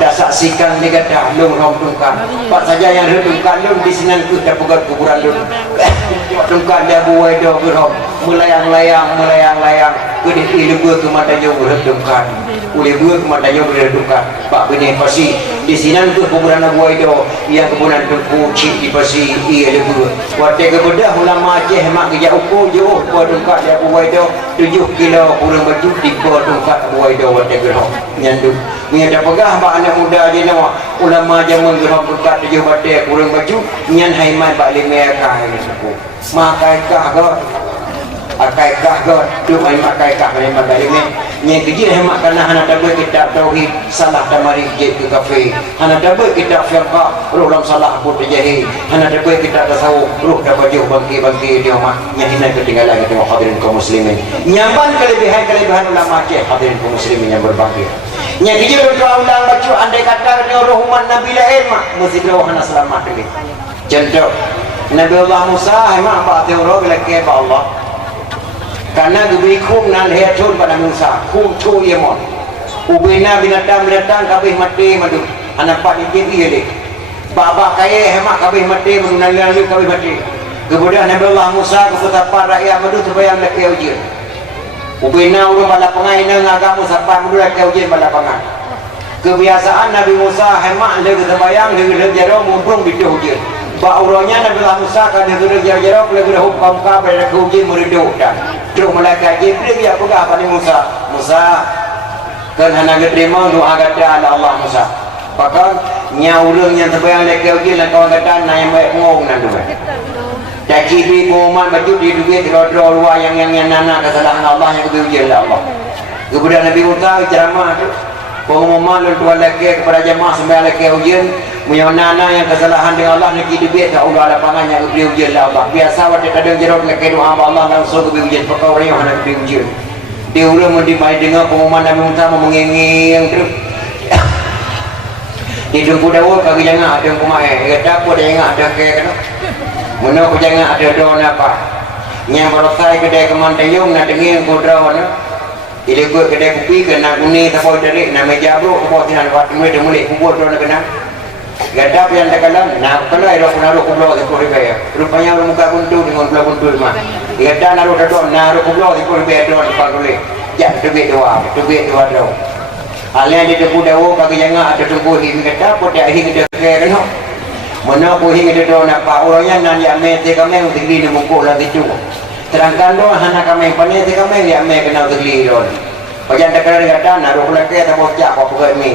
dah saksikan dia kata lung rom tungkang pak saja yang tungkang lung di sinan ku dah pegat kuburan lung tungkang dia Abu Waido gerom melayang-layang Kena ilmu kemadanya berhadapkan oleh dua kemadanya berhadapkan Pak Bini pasti di sini tu kemudian buat itu yang kemudian tu cik di pasti ia lebih waktu kepada ulama Aceh mak kerja ukur jauh buat dungkat dia buat itu 7 kilo kurang baju di buat dungkat buat itu waktu gerok nyandu ada pegah mak anak muda je nama ulama jaman gerok dungkat 7 waktu kurang baju nyan haiman Pak Lima kah ini suku makai kah akaikah god tu ai akaikah ni magai ni nya kerja hemat kana hana dapat kitab tauhid salah tamari je ke kafe hana dapat kitab fiqh roh salah pun terjadi hana dapat kitab tasawuf roh dapat jauh bangki dia mak nya hina ketinggalan kita hadirin kaum muslimin nyaman kelebihan ulama Aceh hadirin kaum muslimin yang berbangkit nya kerja doa ulang baca andai kata roh umat nabi lain mak mesti roh hana selamat lagi contoh Nabi Allah Musa hemat apa teori lagi ba Allah karena diberi kum nan hetun pada Musa kum tu yemon ubina binatang kabeh mati madu anak pak dikit dia dek baba kaya hemat kabeh mati madu nalali kabeh mati kemudian Nabi Allah Musa ketetapan rakyat madu terbayang laki ujian ubina urung bala pengai nang agama sampai madu laki ujian bala pengai kebiasaan Nabi Musa hemat lagi terbayang lagi jaro mumpung di ujian Bauranya Nabi Musa kan dia jauh-jauh boleh berhukum kau pada ujian meredup dah. Terus malaikat Jibril dia pegah pada Musa. Musa kan hana terima doa kata Allah Musa. Pakar nyaulung yang terbayang lek ujian dan kawan kata naik ngong nan dua. Tak Jibril umat baju di duit terlalu luar yang nana kesalahan Allah yang ujian Allah. Kemudian Nabi Musa ceramah tu pengumuman untuk lelaki kepada jemaah sembahyang lelaki ujian menyonana yang kesalahan dengan Allah nak duit tak ulah lapangan yang beri ujian Allah biasa waktu kadang jeruk lelaki doa Allah langsung beri ujian perkara yang nak beri ujian dia ulang mendimai dengan pengumuman Nabi Musa menginging terus di dengku dawa kaki jangan ada kumai kata apa dia jangan ada kaya kena mana aku jangan ada doa apa yang berasai kedai kemantayung nak dengin kudra mana ili gua kedai kopi kena kuning tak boleh tarik nak meja bro tak boleh nak buat mulai kubur doa nak kena gadap yang tak kalam nak kalau ada naruh kubur di kubur bayar rupanya orang muka buntu dengan belah buntu mah gadap naruh naruh kubur di kubur bayar doa depan boleh jak duit doa doa Alian di depan dawo bagi jangan ada tunggu hing kata apa dah hing dia kena mana ko hing dia doa nak pak orangnya nan ya me te kami untuk di muka lah itu terangkan doa hana kami pane te kami ya me kena tegli doa bagian tak kena kata naruh lagi tak bocah apa pegai mi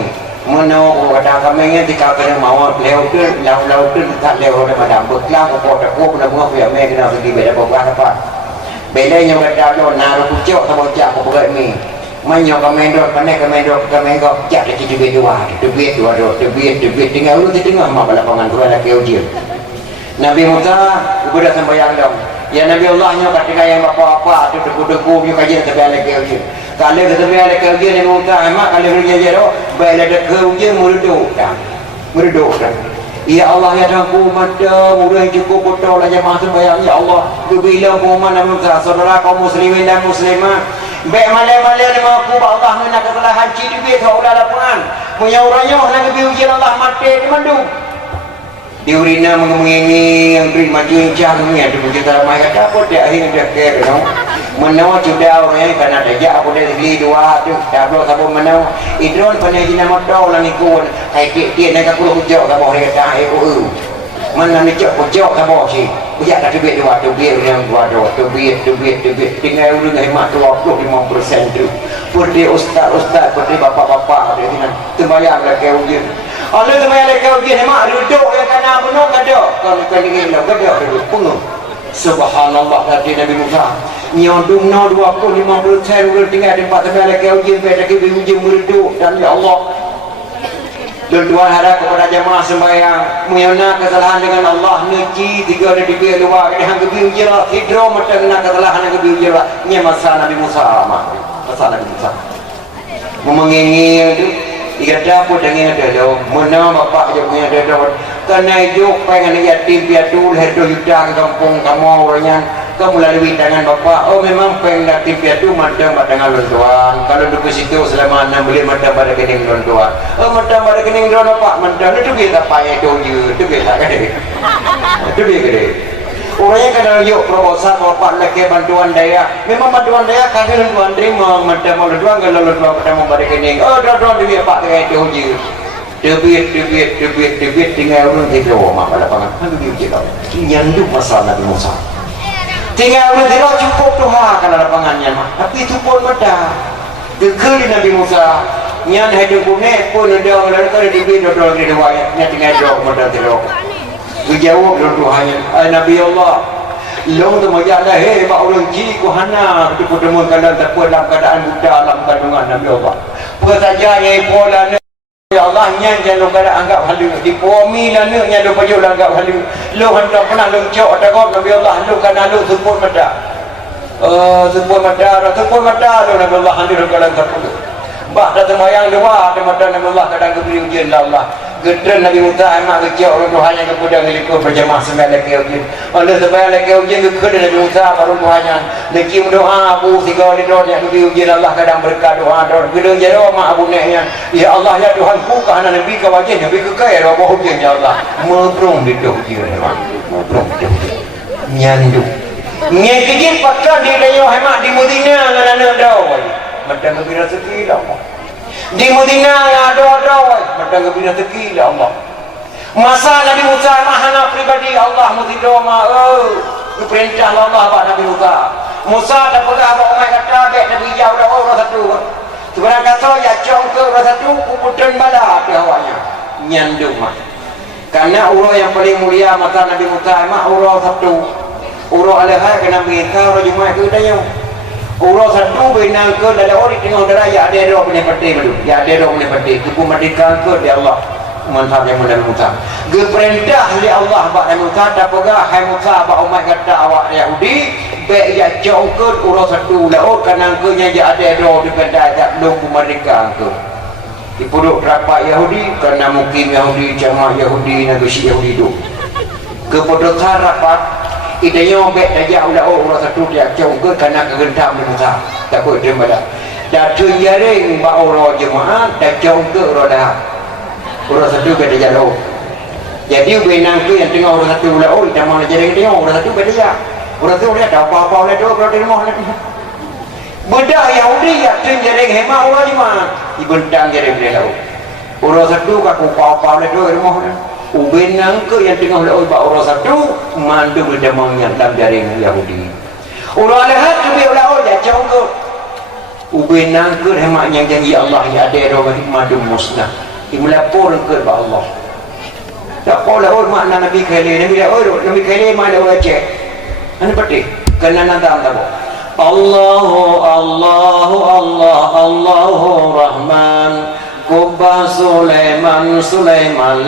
mana ko kata kami ni tika kena mau leu tu tak leu dah madam beklah ko tak ko kena bunga ya me kena tegli beda apa bedanya kata doa naruh pucuk tak bocah apa pegai mi Manyo kamendo panek kamendo jak dah duit dua tinggal lu di tengah mak lapangan dua laki ujian Nabi Musa udah sembahyang dong ya Nabi Allahnya ketika yang apa-apa tu debu-debu punya kajian sampai laki ujian kalau sampai laki ujian Nabi Musa mak kalau berjanji dah baik ada ke ujian meredup dah ya Allah ya Tuhanku mata mudah cukup betul aja masuk sembahyang ya Allah bila umat Nabi Musa saudara kaum muslimin dan muslimat baik malai-malai dengan aku Allah nak kesalahan cik duit tak ulah lapangan punya orangnya nak lebih ujian Allah mati di mandu diurina mengengi yang beri maju jangnya di bukit ramai kata apa dia akhirnya dia kira menawa sudah orangnya karena dajak aku dah beli dua tu tak perlu sabun menawa idron penajina modal lang ikut kayak dia nak aku hujau tak boleh kata aku mana ni cak hujau tak boleh sih Ujak dah duit yang dua duit tinggal urang hemat 25% tu putih ustaz putih bapak-bapak dia tinggal tembayang lagi ujian Allah tembayang lagi ujian hemat duduk yang kena penuh kada kalau ingin lah kada duduk penuh subhanallah tadi Nabi Musa nyodum 50% urang tinggal di tempat tembayang lagi ujian lagi ujian meredup dan ya Allah tuan-tuan harap kepada jemaah sembahyang mengenal kesalahan dengan Allah neci tiga ada di luar kena hang kebi ujira hidro mata kena kesalahan kebi ujira ni masa Nabi Musa masa Nabi Musa memengingi itu ikata pun dengan ada lo mana bapak je punya ada lo kena juk pengen yatim piatu lahir do yuda ke kampung kamu orangnya kamu lalui tangan bapak oh memang pengen yatim piatu macam dengan lontuan kalau di situ selama 6 bulan macam pada kening lontuan oh macam pada kening lontuan bapak macam itu kita payah doju itu kita kan itu dia gede orangnya kadang yuk proposal bapak lagi bantuan daya memang bantuan daya kadang bantuan terima macam mau dua kalau dua pada mau balik kening dua duit pak kayak itu debit tinggal urun tiga mak pada pangan aduh dia kau nyanduk masalah Nabi Musa tinggal urun tiga cukup Tuhan kalau lapangannya mah tapi itu pun beda dekeli Nabi Musa nyan hidup punya pun ada orang kalau debit dua di riwayatnya tinggal dua modal tiga dijawab Tuhannya Nabi Allah long tu majalah mak orang ji ku hana bertemu kalian tak dalam keadaan budak dalam kandungan Nabi Allah apa saja yang pola ya Allah nya jangan kada anggap halu di pomi lana nya do paju anggap halu lo hendak pernah lo cok tak Nabi Allah lo kan lo sebut mata sebut mata lo Nabi Allah hadir dalam terpuluh bah datang mayang dua ada mata Nabi Allah kadang keberi ujian Allah gedren Nabi Musa emak kecil orang Tuhannya kepada ngelikut berjamaah sembilan lagi ujian oleh sembilan lagi ujian kepada Nabi Musa baru Tuhannya lagi doa abu tiga di doa yang keberi ujian Allah kadang berkat doa gedeng jadi mak abu neknya ya Allah ya Tuhanku kerana Nabi ke wajah Nabi kekaya doa ujian ya Allah mebrung di doa ujian mebrung di ujian nyanduk nyen kejin pakai di dayo hemat di Medina ngana doa macam kebiri rezeki Allah di Madinah ada macam kebiri rezeki Allah masa Nabi Musa mahana pribadi Allah mesti doa perintah Allah pada Nabi Musa tak pernah apa orang kata baik Nabi jauh dah orang satu sebenarnya kata ya cong ke orang satu kubutan bala awaknya nyandung mah karena urang yang paling mulia mata Nabi Musa mah urang satu urang alihai kena minta orang Jumaat ke daya orang satu benar ke dalam orang tengah udara ya ada roh punya peti baru ya ada roh punya peti itu merdeka ke di Allah mantap yang Nabi Musa geperintah oleh Allah bak Nabi Musa tak pegah hai Musa bak umat kata awak Yahudi baik ya jauh ke orang satu lau kanan ke nya ya ada roh di pada tak belum merdeka ke di puduk rapat Yahudi kerana mukim Yahudi jamaah Yahudi negeri Yahudi itu ke puduk rapat idenya baik saja orang satu dia jauh ke kerana kegentam di Musa takut dia pada dah tunjaring bak orang jemaah dah jauh ke orang satu beda jauh jadi benang tu yang tengah orang satu kita mahu jadi tengok orang satu beda jauh orang tu dia tak apa-apa oleh tu berarti rumah budak Yahudi yang tunjaring hemat orang jemaah dibentang jadi beda jauh orang satu kaku apa-apa oleh tu rumah ubenang ke yang tengah oleh orang satu mandu berdamangnya dalam jaring Yahudi orang lahat tu dia oleh ya jauh ke ubenang ke hemat yang janji Allah ya ada orang madu musnah melapor ke Allah tak boleh makna Nabi Khalil Nabi Khalil mana orang cek mana peti kena nantang tak Allahu Rahman Kubah Sulaiman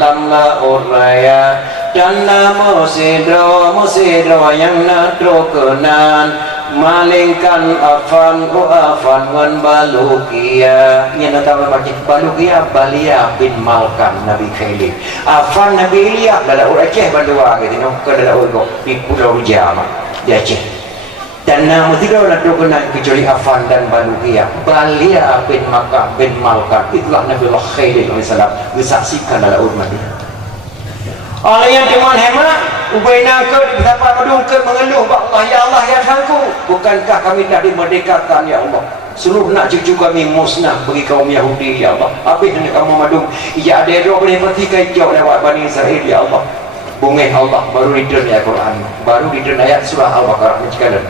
lamla uraya Dana musidro yang natukunan Malingkan afan ngan balukia Yang tahu macam balukia Balia bin Malkan Nabi Khalil Afan Nabi Ilya dalam Aceh Bandua gitu ke dalam Urgo di Pulau Jama di Aceh dan nama tidak ada kena kecuali Afan dan Balukia Balia bin Malkan itulah Nabi Allah Khalil alaihissalam disaksikan dalam umat ini oleh yang teman hemat ubaina ke dapat mendungkir mengeluh Allah ya Allah ya Tuhanku bukankah kami tak dimerdekakan ya Allah seluruh nak cucu kami musnah bagi kaum Yahudi ya Allah habis hendak kamu madung ya ada roh boleh pertikai jauh lewat Bani Israel ya Allah bungeh Allah baru return ya Quran baru return ayat surah Al-Baqarah sekalian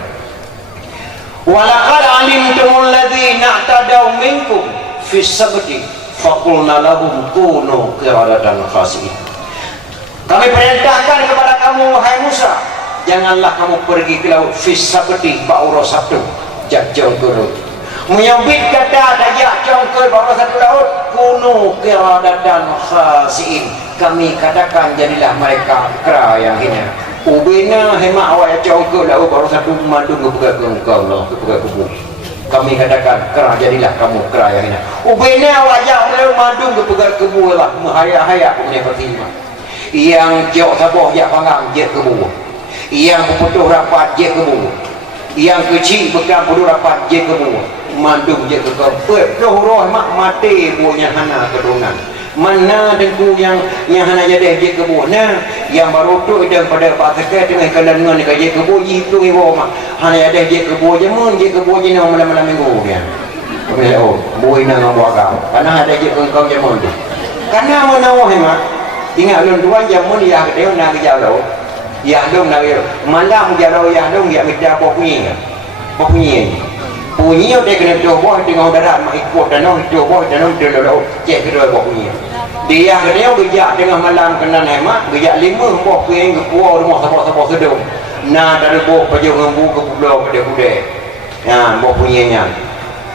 walaqad alimtumul ladzina i'tadaw minkum fis sabti faqulna lahum kunu qiradatan khasi'in kami perintahkan kepada kamu wahai Musa janganlah kamu pergi ke laut fis sabti ba'ura sabtu jauh ke laut menyambit kata dajak jauh ke ba'ura sabtu laut kunu qiradatan khasi'in kami katakan jadilah mereka kera yang hina ubina hemat awak jauh ke laut baru satu madu kepegat ke muka Allah kepegat kubu kami katakan kera jadilah kamu kera yang hina ubina awak jauh ke madu kepegat kubu lah menghaya-haya punya pertimbangan yang jauh sabar jak panggang je kubu yang berputuh rapat je kubu yang kecil bekam putuh rapat je kubu madu je ke petuh roh mak mati buahnya hana kedunan mana dengku yang hana jadi je kebuah nah yang baru tu pada pakai tengah kalangan kerja kebo itu iwo mak hanya ada je kebo je mun je kebo je nak malam minggu dia oh boy nak buat kau karena ada je kau je mun tu karena mau nawah mak ingat lun tuan je mun ya dia nak kerja lo ya dong nak malam jaro ya dong ya minta bunyi dia kena coba tengok darat mak ikut dan orang coba dan orang dulu cek kedua bunyi dia kena gejak dengan malam kena hemat gejak 5 buah piring ke puau rumah sabak-sabak sedung nah dari buah pajau ngembu ke pulau ke kuda nah buah bunyinya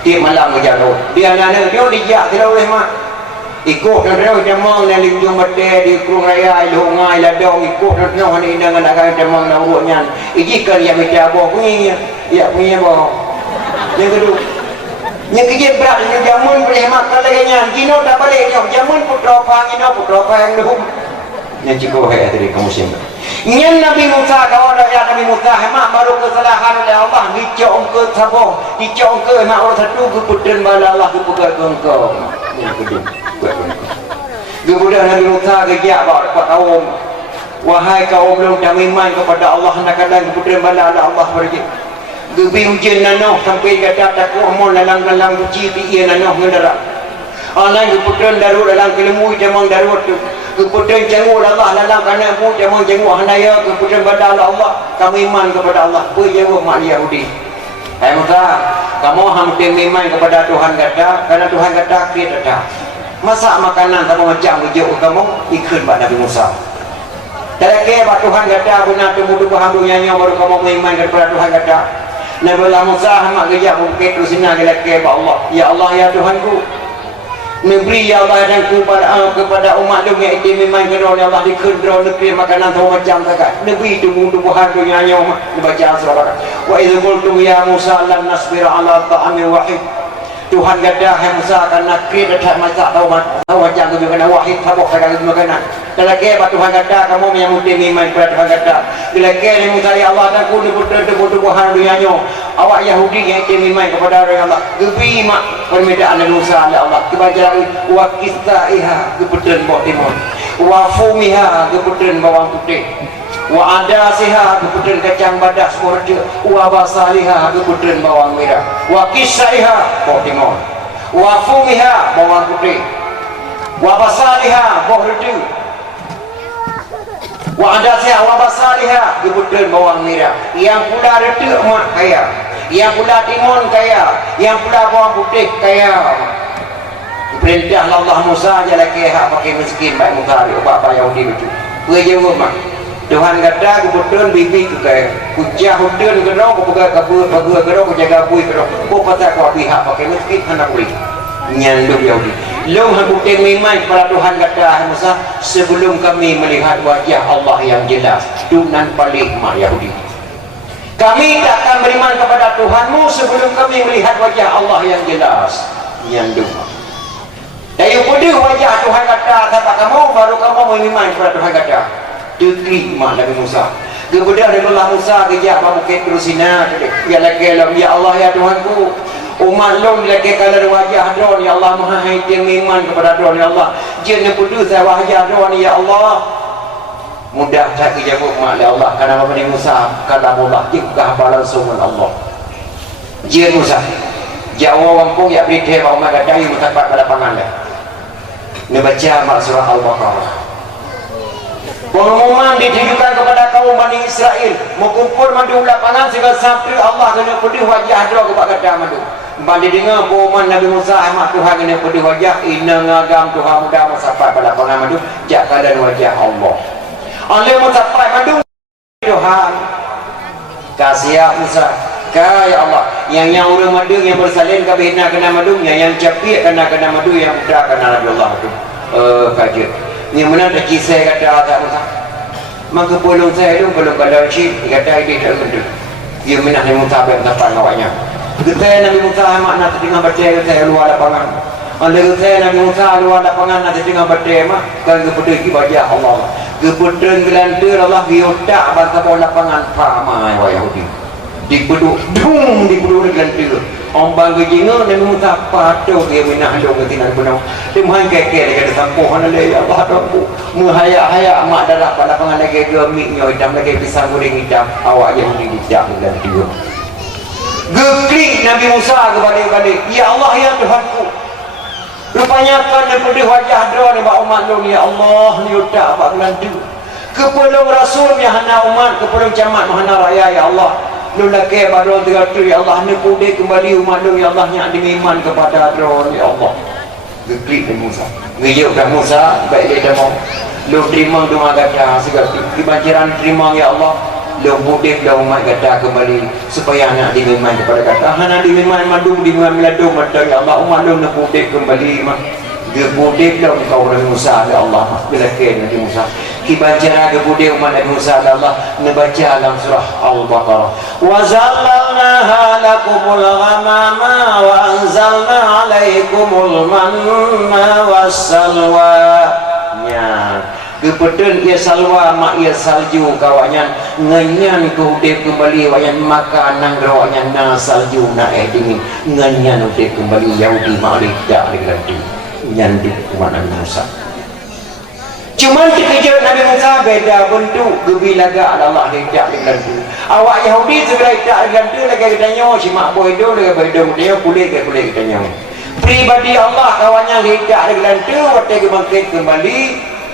tiap malam gejak tu dia nak dia dijak tidak boleh mak ikut dan dia demang dan lijung mati di kurung raya ilungai ladong ikut dan dia hari ini dengan agak demang dan urutnya ijikan yang minta buah bunyinya ya bunyinya buah yang kedua yang kerja berat yang jamun boleh makan lagi yang gino tak balik jamun putra pang dulu yang cikgu hai tadi kamu siapa yang Nabi Musa kawan ya Nabi Musa hemat baru kesalahan oleh Allah dicong ke sabong dicong ke hemat orang satu ke putren bala Allah ke pegang engkau yang kedua kemudian Nabi Musa kerja dapat kaum wahai kaum belum iman kepada Allah nak-nak ke putren bala Allah pergi gebi hujan nanoh sampai kata takut amun lalang-lalang uji dia nanoh ngendara alang keputran darut dalam kelemu jamang darut tu keputran jenguk Allah lalang kana mu jamang jenguk hanaya keputran pada Allah kamu iman kepada Allah apa jawab mak Yahudi hai Musa kamu hampir iman kepada Tuhan kata karena Tuhan kata kita kata masak makanan kamu macam ujuk kamu ikut pada Nabi Musa terkait Tuhan kata benar tunggu hamdu nyanyi baru kamu iman kepada Tuhan kata Nabi Allah Musa hamak kerja bukit tu sini ke Allah ya Allah ya Tuhanku negeri ya Allah dan kepada umat tu yang itu memang kena Allah dikendra negeri makanan semua macam tak negeri tumbuh-tumbuhan tu nyanyi dibaca surah wa idh qultum ya Musa lan nasbira ala ta'amin wahid Tuhan kata hai Musa karena kita tak masak tahu macam tu kena wahid tabuk segala makanan kalau Tuhan kata kamu yang mesti iman kepada Tuhan kata bila ni Musa ya Allah dan kudu tumbuh-tumbuhan dunianya awak Yahudi yang iman kepada Allah gebi mak permintaan Musa oleh Allah kebaca wa qistaiha keputren bawang timur wa fumiha keputren bawang putih wa adasiha keputren kacang badas borja wa basaliha keputren bawang merah wa qistaiha bawang timur wa fumiha bawang putih wa basaliha bawang redu wa adasiha wa basaliha keputren bawang merah yang pula redu mak kaya yang pula timun kaya yang pula bawang putih kaya perintah Allah Musa je lagi hak pakai miskin baik muka dia bapak Yahudi itu jawab mak Tuhan kata kebetulan bibi ke kaya kucah hutan kena aku pegang kabur kena aku jaga bui kena aku kata aku pihak pakai miskin anak kulit nyanduk Yahudi lu bukti memang kepada Tuhan kata Musa sebelum kami melihat wajah Allah yang jelas dunan balik mak Yahudi kami tak akan beriman kepada Tuhanmu sebelum kami melihat wajah Allah yang jelas nyanduk dari pada wajah Tuhan kata kata kamu baru kamu beriman kepada Tuhan kata dikri mak Nabi Musa kemudian Nabi Allah Musa kejap bukit terusina ya lagi ya Allah ya Tuhanku umat long lagi kalau wajah don ya Allah maha haitim iman kepada don ya Allah jenis putus wajah don ya Allah mudah tak jawab mak Allah karena Nabi Musa kata Allah jika langsung Allah jenis Musa jauh kampung ya berita bahawa umat kata yang mendapat pada pangan ini baca mak surah Al-Baqarah pengumuman ditujukan kepada kaum Bani Israel mengumpul madu lapangan sehingga sampai Allah kena pedih wajah dia kepada kata madu bagi dengar pengumuman Nabi Musa Ahmad Tuhan kena pedih wajah ina ngagam Tuhan mudah sampai pada lapangan madu jak keadaan wajah Allah oleh mencapai madu Tuhan kasih Musa kaya Allah yang urang madu yang bersalin ke bina kena madu yang capik kena madu yang mudah kena Nabi Allah tu kajian yang mana ada kisah kata tak Musa maka bolong saya tu belum kalau cip kata ini tak betul yang mana Nabi Musa bertapan awaknya kita Nabi Musa mak nak tengah baca saya luar lapangan oleh saya Nabi Musa luar lapangan nak tengah baca mak kan kepada wajah Allah kebetulan gelantar Allah biotak bangsa lapangan ramai orang Yahudi dipeduk dung dipeduk dengan dia orang bangga jinga dan muta patuh dia minah dong ke tinan benau dia mahan keke dekat sampo hana le Allah aku menghaya-haya mak darat pada pangan lagi gemik nyo hitam lagi pisang goreng hitam awak yang dijak dan dia geklik Nabi Musa kebalik-balik ya Allah ya Tuhanku rupanya kan daripada wajah dia ni bak umat lu ya Allah ni utak bak gelantu kepulung rasul yang hana umat kepulung camat hana raya ya Allah lu laki baru teratur ya Allah ni pudih kembali umat lu ya Allah yang diiman kepada dia ya Allah geklik Nabi Musa ngejauh dah Musa baik dia dah mau lu terima doa kata segala kebanjiran terima ya Allah lu pudih dah umat kata kembali supaya anak diiman kepada kata hana diiman madung diiman meladung mata ya Allah umat lu nak pudih kembali mah gebudek dah kau Nabi Musa ya Allah bila ke Nabi Musa kibanjara gebudek umat Nabi Musa ya Allah membaca dalam surah Al-Baqarah wa zallalnaha lakumul ghamama wa anzalna alaikumul manna wassalwa nya kebetulan ia salwa mak ia salju kawannya ngenyan keudip kembali wayan makan nang rawanya na salju na dingin ngenyan udip kembali Yahudi malik dak diganti nyandi umat Nabi Musa cuman terkejut Nabi Musa beda bentuk gebilaga Allah tidak dengan tu awak Yahudi sebelah tidak dengan tu lagi katanya si mak boy tu lagi beda dia kulit katanya pribadi Allah kawannya tidak dengan tu waktu kebangkit kembali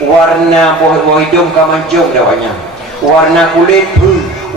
warna boy hidung kamancung dawanya warna kulit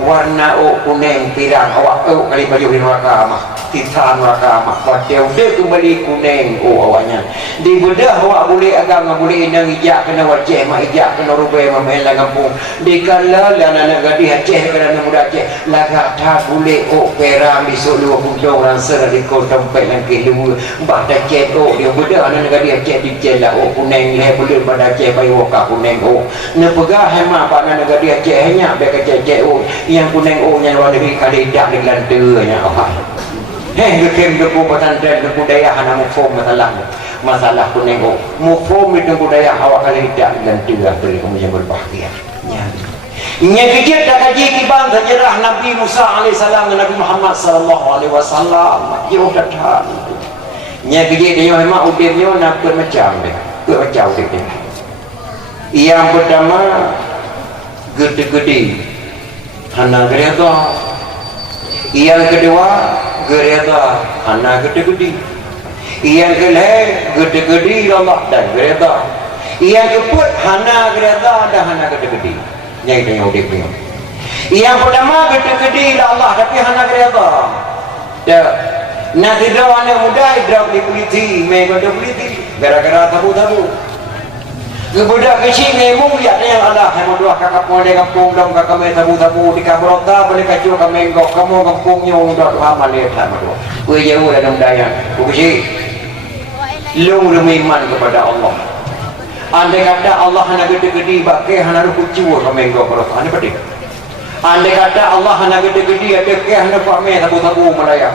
warna kuning pirang awak kali baju di neraka mah titan neraka mah pada udah kembali kuning awaknya di bedah awak boleh agama boleh indang ijak kena wajah mak ijak kena rubai main lah kampung di kala anak gadis Aceh kena muda Aceh lagak tak boleh perang di Solo pundong orang ser di kota tempat yang kelu mbak dah cek dia bedah anak gadis Aceh di jela kuning le boleh pada Aceh bayu ka kuning ne pegah hemat pak anak gadis Aceh hanya bek Aceh yang kuning yang luar negeri kali dak dengan ternya gekem gepu pesantren gepu daya hana mufum masalah kuning mufum itu budaya awak kali dak dengan terah beri kamu yang berbahagia nya kecil dak kaji kibang sejarah Nabi Musa alaihissalam dan Nabi Muhammad sallallahu alaihi wasallam jauh datang nya kecil dia memang udipnya nak macam udipnya yang pertama gede-gede hana gereda yang kedua gereda hana gede-gede yang kelih gede-gede Allah dan gereda yang keempat hana gereda dan hana gede-gede yang itu yang pertama gede-gede Allah tapi hana gereda dah nak tidak anak muda idrak di politi mereka ada politi gara-gara tabu-tabu kebudak kecil ngemung ya yang Allah yang dua kakak mulai kampung dong kakak main tabu-tabu di kabrota boleh kacau kami enggak kamu kampungnya udah lama lihat sama tu kue jauh dalam daya kecil lu iman kepada Allah andai kata Allah hanya gede-gede bagai hanya kucu kami enggak kabrota anda pedih andai kata Allah hanya gede-gede ada ke hanya kami tabu-tabu Malaya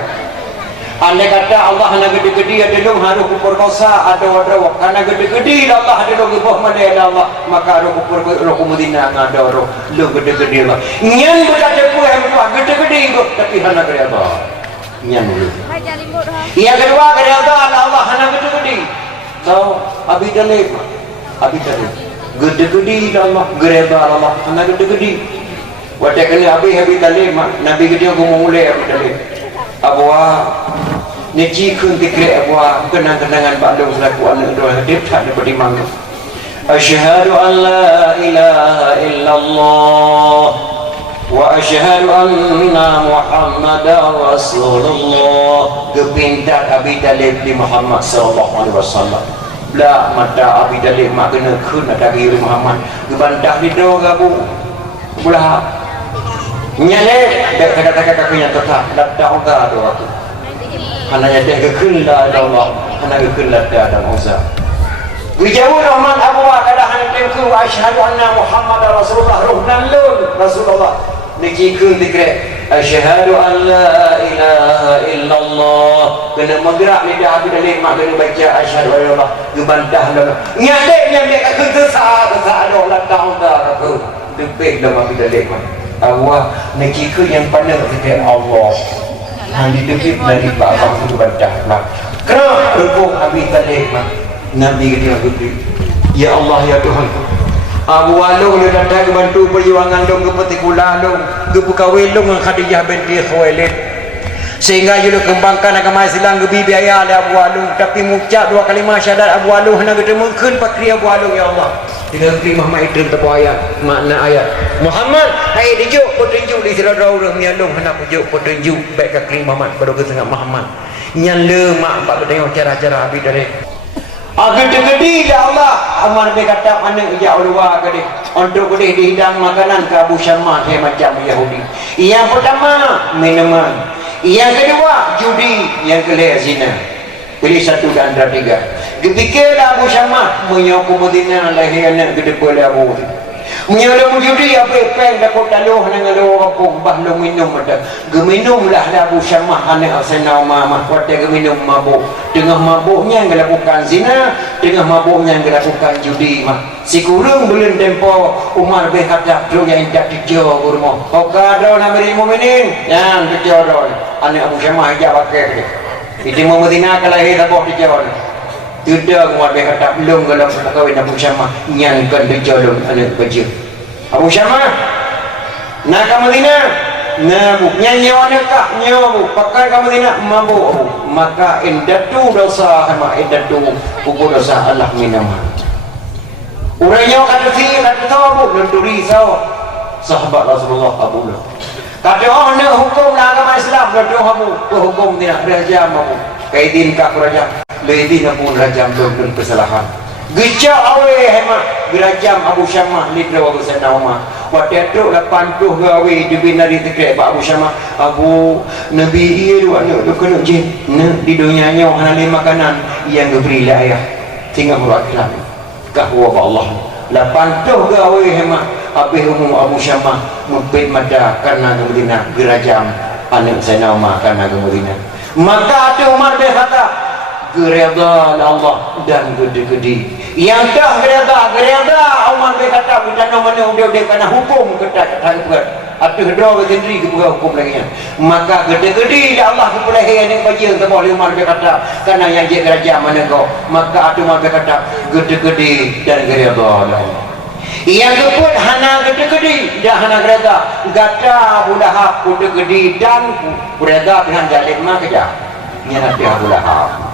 andai kata Allah hanya gede-gede ada dong harus kuperkosa ada karena gede-gede Allah ada dong ibuh Malaya Allah maka ada kupur Madinah ada roh lu gede-gede Allah nyan berkata kuih gede-gede itu tapi hanya gede Allah nyan dulu yang kedua gede Allah hanya gede-gede so abi dalib gede-gede Allah gede Allah hanya gede-gede waktu kena abi dalib Nabi gede mulai abi dalib abwa neci kun tikre abwa kenang-kenangan balung selaku anak doa hadir tak dapat dimang asyhadu an la ilaha illallah wa asyhadu anna muhammadar rasulullah kepintar Abi Talib di Muhammad sallallahu alaihi wasallam bla mata Abi Talib mak kena kun ada diri Muhammad gebantah di doa gabu belah nyale dak kata-kata kakinya tetap datang dah doa tu hanya dia kekelah Allah hanya kekelah dia dan Musa bijauh rahmat Abu Bakar hanya tengku asyhadu anna Muhammadar Rasulullah ruhnan lun Rasulullah nikikun dikre asyhadu an la ilaha illallah kena menggerak lidah Abi Talib mak kena baca asyhadu an Allah gebantah dalam nyadek kena sah ada datang dah aku depek dalam Abi Talib Allah nekika yang pandang kepada Allah handi debit dari babang itu berdah mak kerana berkong Abi Talib mak Nabi kata gede ya Allah ya Tuhan Abu Walung dia datang bantu perjuangan dong ke petikulah dong ke pukawil dong dengan Khadijah binti Khuwailid sehingga juga kembangkan agama Islam ke bibi ayah Abu Walung tapi mengucap dua kalimah syahadat Abu Walung hendak ketemukan pakri Abu Walung ya Allah dengan terima ma'idun tepu ayat makna ayat Muhammad hai dijuk petunjuk di sirah orang nyalung hendak pujuk petunjuk baik ke kering Muhammad pada kesengah Muhammad nyala mak pak bertengok cara-cara Abi Talib gede-gede dah Allah aman dia kata mana ya Allah gede untuk gede dihidang makanan ke Abu Syamah macam Yahudi yang pertama minuman yang kedua judi yang kelihatan zina pilih satu dan antara tiga ketika Abu Syamah menyokong Madinah lahir anak gede pada Abu menyokong judi apa peng dapat taluh dengan orang pun bah lu minum ada geminumlah Abu Syamah anak Sayyidina Umar kuat dia geminum mabuk tengah mabuknya yang lakukan zina tengah mabuknya yang lakukan judi mah si kurung belum tempo Umar berkata tu yang tak dijauh rumah okado namiri mukminin yang dijauh anak Abu Syamah aja pakai itu Madinah kalahir tak dijauh tidak Umar berkata belum kalau kawin Abu Syamah nyankan dijauh anak kecil Abu Syamah nak ke Madinah mabuk nyanyi wanita nyabu pakai ke Madinah mabuk maka indatu dosa sama indatu kubu dosa Allah minamah urangnya kata si kata tahu dan risau sahabat Rasulullah Abu Lah kata oh nak hukum lah agama Islam dan Abu hukum tidak raja mabuk kaidin ka raja laidin pun raja belum kesalahan gejak awe hemat gerajam Abu Syamah lidra Abu Sayyidina Umar waktu itu 80 gawe dibina di tegak Abu Syamah Abu Nabi iya dua nak kena je di dunianya hana makanan yang diberilah ayah tinggal mewakilkan kahwa Allah 80 gawe hemat habis umum Abu Syamah mempit mata karena kemudian gerajam anak Sayyidina Umar karena kemudian maka ada Umar berkata gereda Allah dan gede-gede yang dah gereda Umar berkata bukan mana dia kena hukum ketat-ketat atau dua sendiri ke hukum lagi maka gede-gede Allah kepulai yang bagi yang boleh Umar berkata karena yang dia kerajaan mana kau maka ada Umar berkata gede-gede dan gereda Allah yang keput hana gede-gede dan hana gereda gata Abu Lahab gede-gede dan gereda dengan jalim kerja nyana dia Abu Lahab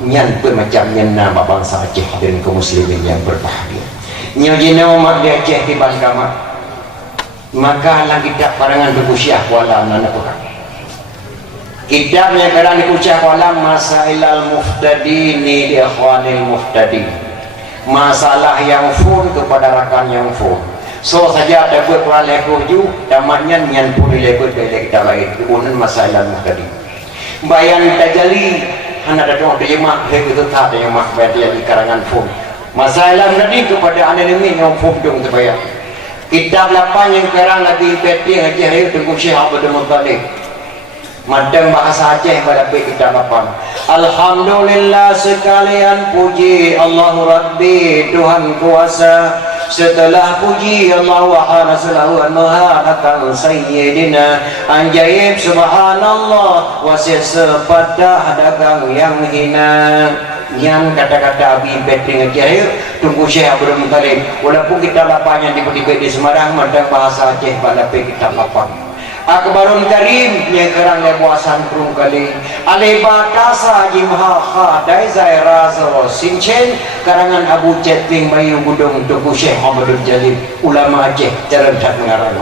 nyan pun macam nyan nama bangsa Aceh dan kaum muslimin yang berbahagia nyan jina umat di Aceh di Bangkama maka lang kitab parangan berkusyah kuala anak pekan kitabnya kadang dikusyah kuala masailal muftadini di ikhwanil muftadin masalah yang full kepada rakan yang full so saja ada buat kuala lekoju tamatnya nyan pun dilekut dari kitab lain kemudian masailal muftadin bayan tajali anak datang terjemah itu tak terjemah berarti di karangan fum masalah tadi kepada anak ini yang fum dong terbayar kitab 8 yang sekarang lagi peti Haji Hayu Tengku Syekh Abdul Muttalib madang bahasa Aceh pada kitab 8 Alhamdulillah sekalian puji Allah Rabbi Tuhan kuasa setelah puji Allah wahana selalu maha sayyidina anjaib subhanallah wasir sepadah dagang yang hina yang kata-kata Abi Petri ngejahir Tunggu Syekh Abdul Muttalib walaupun kita lapanya di Semarang madang bahasa Aceh pada kita lapang Akbarun Karim yang kerang lebuasan perung kali alih batasa jimha khadai zaira zaro sincen karangan Abu Cetling Bayu Budung Tunggu Syekh Muhammadul Jalil ulama Aceh jalan tak mengarang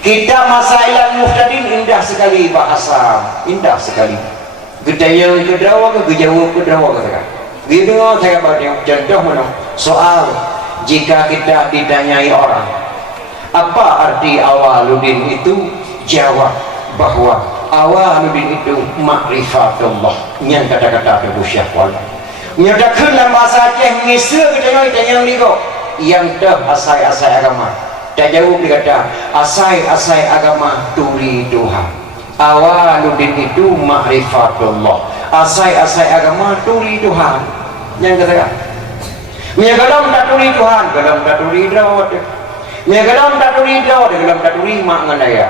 kita Masailan Muftadin indah sekali bahasa indah sekali gedaya kedrawa ke gejawa kedrawa katakan gitu saya pada contoh mana soal jika kita ditanyai orang apa arti awaludin itu jawab bahwa awaludin itu ma'rifatullah yang kata-kata Abu Syahwal menyatakan dalam bahasa Aceh misal kita yang ligo yang dah asai-asai agama tak jauh dikata asai-asai agama turi Tuhan awaludin itu ma'rifatullah asai-asai agama turi Tuhan yang katakan menyatakan tak turi Tuhan dalam tak turi drawat me galam tak turi do de galam tak turi mak ngan ayah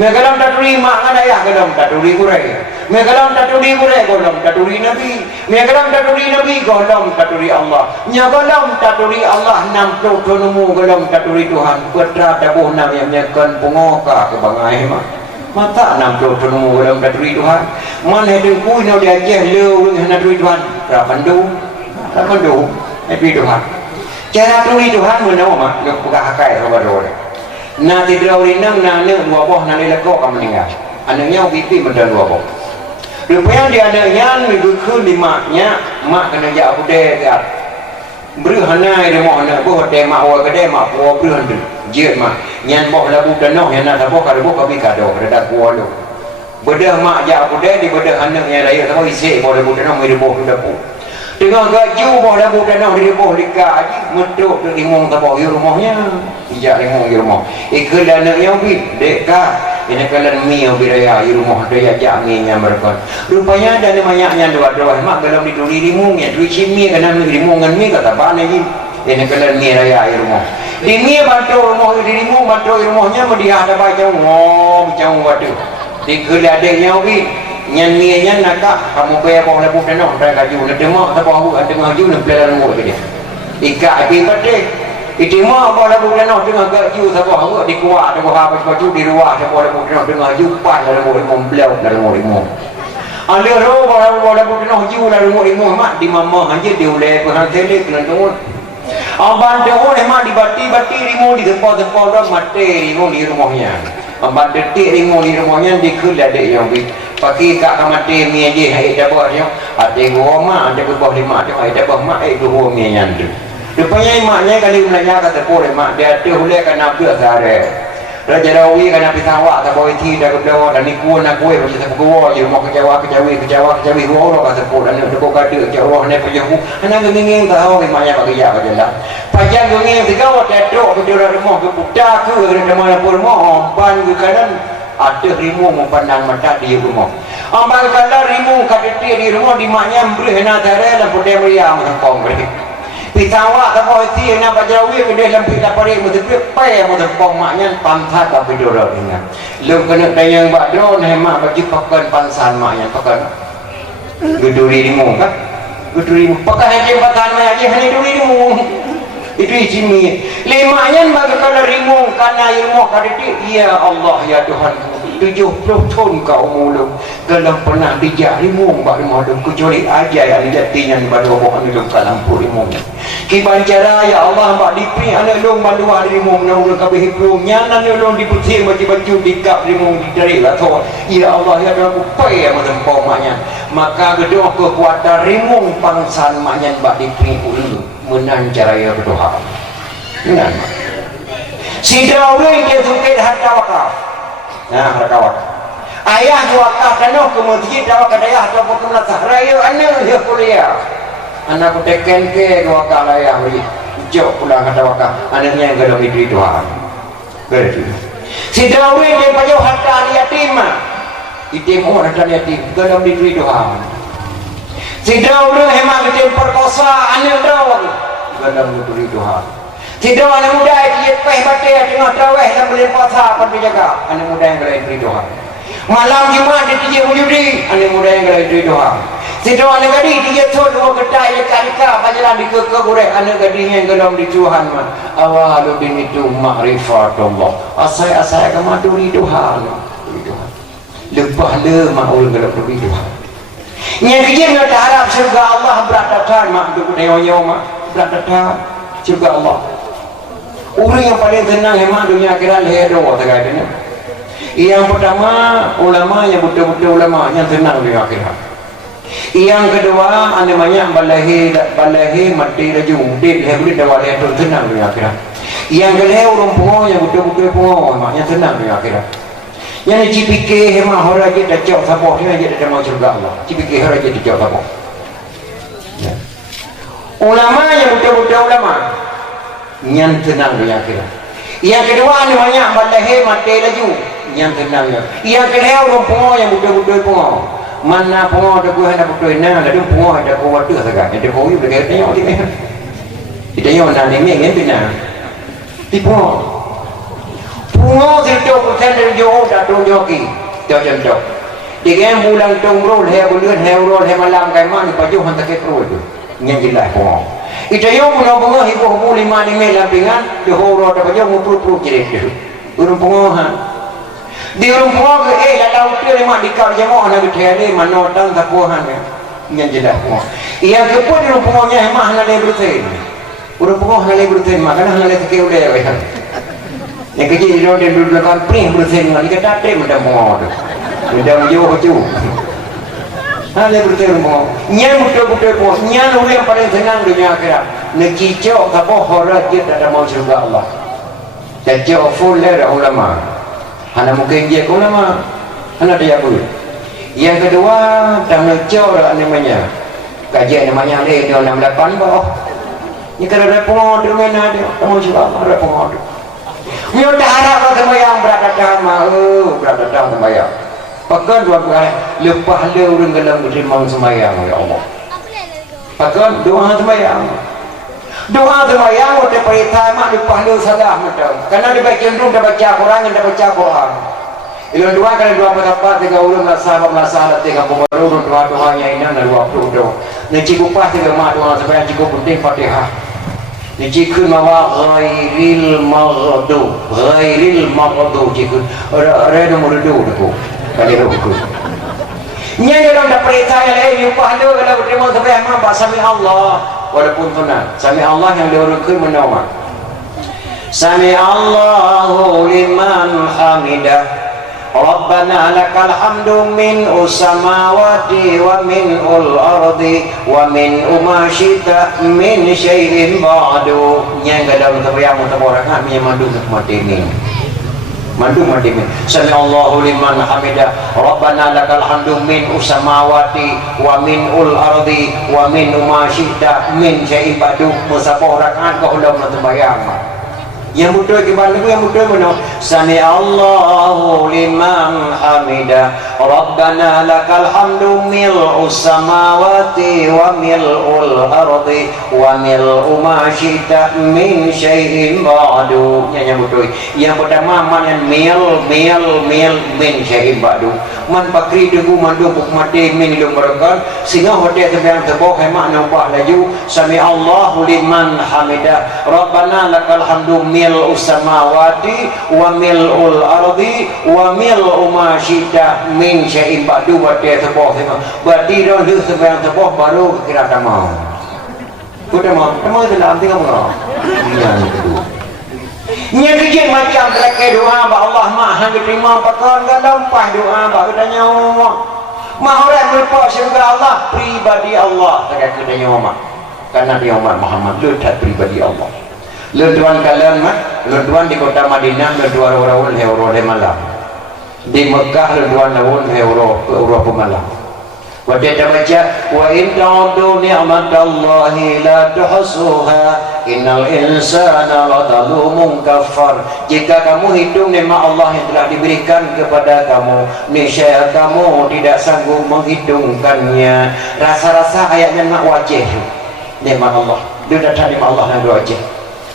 me galam tak turi mak ngan ayah galam tak turi kurai me galam tak turi kurai galam tak turi nabi me galam tak turi nabi galam tak turi Allah nya galam tak turi Allah nam tu nemu galam tak turi Tuhan putra dabuh nam yang nyakan pengoka ke bangai mah mata nam tu nemu galam tak turi Tuhan mana dengku no dia je leu dengan turi Tuhan rapandu tapi Tuhan cara turi Tuhan menawa mak nak buka hakai sabaro na tidraw rinang na ne dua boh na lelako ka meninggal anaknya pipi mendan dua boh rupanya dia anaknya minggu ke limanya mak kena jak bude kat beri hanai dia mau anak boh de mak wa gede mak po beri handu je mak nyan boh labu danoh yang nak boh ka boh ka bi kado ada kuo lo bedah mak jak bude di bedah anaknya raya tahu isi boh labu danoh mai boh dapu dengan gaju boh labu danoh di boh lika aji meduk de limong taboh di rumahnya tidak limong di rumah ikut anaknya bi deka ini kalian mi biraya di rumah dia jamin yang berkon rupanya ada banyaknya dua-dua mak dalam dituli limong ya duit cimi kena limong ngan mi kata bana ni ini kalian mi raya di rumah di mi bantu rumah di limong bantu rumahnya media ada baca ngom jauh wadu di kala adanya bi nyan mi nyan nakak kamu kaya boh labu danoh mereka ju nak demak taboh ada maju nak pelaran ngor ke dia ika abi pade itima boh labu danoh dengan gaju taboh di kuat taboh apa baju di ruah taboh labu danoh dengan jupan dalam ngor imam beliau dalam ngor imam alih ro boh labu danoh ju dalam ngor imam mak di mama hanya diulai pun tele kena tunggu aban tengok mak di bati rimau di tempat-tempat dah mati rimau di rumahnya aban detik rimau di rumahnya dikul ada yang bi pakai kak mati mi aje hai dapat dia ada gua mak ada bawah lima dia hai dapat mak dua mi nyandu rupanya maknya kali belanja kata pore mak dia tu hulai kana beus are raja rawi kana pitawak ta boy ti dah kedawa dan iku nak kue macam tak gua je mau kejawi gua kata pore dan dia buka dia jauh ne pejahu ana ngingin tahu maknya bagi ya bagaimana pajak ngingin tiga waktu tu dia rumah ke budak ke ada mana pun mau ban ke kanan ada rimau memandang mata di rumah ambil kala rimau kadeti di rumah di maknya beri hena tare dan putih meriam tengkong beri pitawak tapo ti na bajawi ke dalam pita pare mudep pai mudepong maknya pantat tapi doro ingat lu kena tayang badro ne mak bagi pakan pansan maknya pakan geduri rimau kan geduri pakan aja pakan aja hanya geduri rimau itu izini limanya bagi kala rimau kana ilmu kadeti ya Allah ya Tuhan 70 tahun kau mulung dalam pernah dijak rimung bak rimung kecuali aja yang jatinya pada bohong dalam kalampu rimung kiban cara ya Allah bak dipri anak long bandu rimung nang kabeh hibrung nyanan long diputir baju dikap rimung dari atau ya Allah ya dalam upaya menempau maknya maka gedung kekuatan rimung pangsan maknya bak dipri ulu menan cara ya berdoa menan sidra orang dia sukit harta wakaf nah rakawak ayah wakaf kanu ke masjid wakaf ayah atau pun raya anak dia kuliah anak teken ke wakaf ayah beri jauh pulang kata wakaf anaknya yang galau itu Tuhan berarti si Dawi dia pajau harta yatim yatim harta yatim galau itu Tuhan si Dawi memang dia perkosa anak Dawi galau itu Tuhan tidak anak muda dia peh batik tengah tarawih dan boleh puasa apa dia jaga anak muda yang galai beri doa malam Jumaat dia tijak wujudi anak muda yang galai beri doa tidak anak gadis dia tu dua kedai leka-leka pajalan di kegureh anak gadisnya yang galau di Tuhan mah awal bin itu makrifat Allah asai-asai kamu duri Tuhan lebah le maul galau beri Tuhan yang kerja nak harap surga Allah berat datang mak untuk nyawa mak berat datang surga Allah. Orang yang paling tenang memang dunia akhirat leher terkait dengan yang pertama ulama yang betul-betul ulama yang tenang dunia akhirat yang kedua namanya balahi mati raju dit leher boleh dawa leher tenang dunia akhirat yang kedua orang pungo yang betul-betul pungo memang yang tenang dunia akhirat yang cipike memang orang je dah jauh sabar dia je dah mau surga Allah cipike orang je dah jauh sabar ulama yang betul-betul ulama yang tenang dunia akhirat yang kedua namanya balahi mati raju yang tenang yang kedua orang pungo yang betul-betul pungo mana pungo ada gua ada betul nah ada pungo ada gua tu saja ada gua itu dekat tengok di mana kita yang nak ni yang bina di pungo bunga situ persen dari jauh dah tu joki contoh dengan bulan tunggu he bulan he urol he malam kai man paju hantar ke pro tu nyen jelas bunga itu yang bunga hibu hibu 5 lampingan di horo dah paju ngupru jerit tu urung bunga di urung bunga ke lalau tu memang dikau jemaah nak bertele manotang tapuhan nyen jelas bunga ia ke pun urung bunganya mah nak leberten urung bunga nak leberten mah kana nak ke udah yang kerja di dalam duduk belakang pring bersen dengan dia kata trem macam bunga tu macam jauh tu ada bersen bunga nyan betul-betul bunga nyan orang yang paling senang dunia akhirat nak kicau apa horor dia tak ada mau surga Allah dan jauh full lah ulama hanya mungkin dia ulama hanya dia pun yang kedua tak nak jauh lah namanya kajian namanya ni dia 68 bawah ni kalau ada bunga dia mana dia tak mau surga Allah ada bunga tu dia tak harap sembahyang berada dalam sembahyang pakai dua kali lepas le urang dalam beriman sembahyang ya Allah pakai doa sembahyang untuk perintah mak lepas le salah macam karena dia baca cenderung dia baca Quran dan baca Quran ilu dua kali dua berapa tiga urang masalah tiga pembaru doa-doanya ini dan 20 doa nanti kupas tiga mak doa sembahyang cukup penting Fatihah jikun mawa ghairil maghdu jikun ada nomor 2 tu kali rukun nya dalam dah perintah yang upah dia kalau terima sembahyang apa sami Allah walaupun sunat sami Allah yang dia rukun menawar sami Allahu liman hamidah Rabbana lakal hamdu min samawati wa min al-ardi wa min ma syi'ta min syai'in ba'du yang dalam sembahyang mutabarakah mandu matimin sami Allahu liman hamidah Rabbana lakal hamdu min samawati wa min al-ardi wa min ma syi'ta min syai'in ba'du musabarakah kau dalam sembahyang yang betul gimana yang betul mana sami Allahu liman hamidah Rabbana lakal hamdu mil'us samawati wa mil'ul ardi wa mil'u ma syi'ta min syai'in ba'du yang betul yang pertama man mil min syai'in ba'du man pakri dengu mandu buk mati min lu berakan sehingga hotel yang tebok hemat nampak laju sami Allahu liman hamidah Rabbana lakal hamdu mil'us samawati wa mil'ul ardi wa mil'u ma syi'ta min syai'in ba'du berarti tebok berarti dah lu sembahyang tebok baru kira tamam tamam dalam tengok apa yang kedua nya kerja macam terakhir doa ba Allah Maha terima pakon gampang doa ba katanya Allah Maha orang berpuas syurga Allah pribadi Allah katanya Allah karena dia Umar Muhammad letak pribadi Allah letuan kalian mah letuan di kota Madinah letuan orang euro malam di Mekah letuan euro malam Wajah baca wa in ta'udu ni'matallahi la tuhsuha innal insana ladzalumun kafar jika kamu hitung nikmat Allah yang telah diberikan kepada kamu niscaya kamu tidak sanggup menghitungkannya rasa-rasa ayatnya nak wajib nikmat Allah dia datang nikmat Allah yang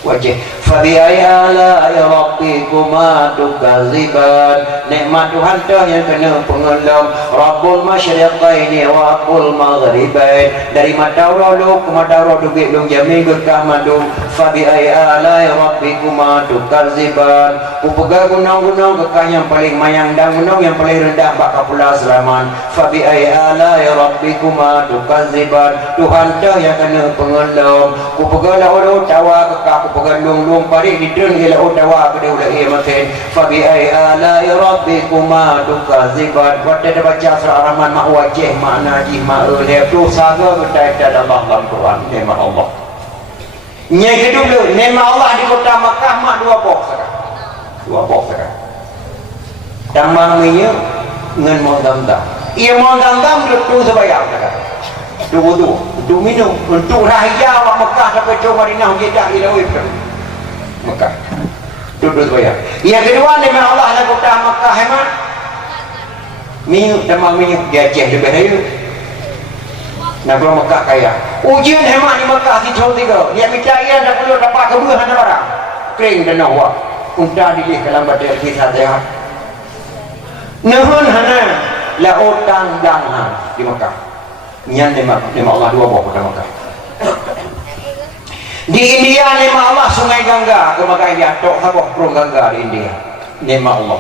wajib fabi ayala ya rabbikuma tukaziban nikmat Tuhan tu yang kena pengelam Rabbul masyriqaini wa Rabbul maghribain dari madawra lu ke madawra tu belum jamin berkah madu fabi ayala ya rabbikuma tukaziban upaga gunung-gunung kekah yang paling mayang dan gunung yang paling rendah bak kapula selaman fabi ayala ya rabbikuma tukaziban Tuhan tu yang kena pengelam upaga lahu tawa kekah pagandung pari di dun ila utawa pada ulah ia maten fabi ay ala rabbikuma tukaziban wadda baca surah Ar-Rahman mak wajih makna ji mak le tu saga berkaitan Allah dalam Quran nikmat Allah nya hidup lu nikmat Allah di kota Makkah mak dua box sekarang tambang minyak ngan mau dam-dam ia mau dam-dam tu sebayang sekarang tu wudu tu minum untuk rahaya awak Mekah sampai ke Madinah jedak ila itu Mekah duduk bayar yang kedua nikmat Allah dalam kota Mekah hemat minum tambah minum gajah lebih raya nak keluar Mekah kaya ujian hemat di Mekah di tahun 3 dia minta ia dah perlu dapat kebuahan barang kering dan awak unta dilih kalam baca kisah sehat nehun hana la utang dang di Mekah nyan nema Allah dua buah pada Mekah di India nema Allah sungai Gangga ke Mekah India tok sabah Kurung Gangga di India nema Allah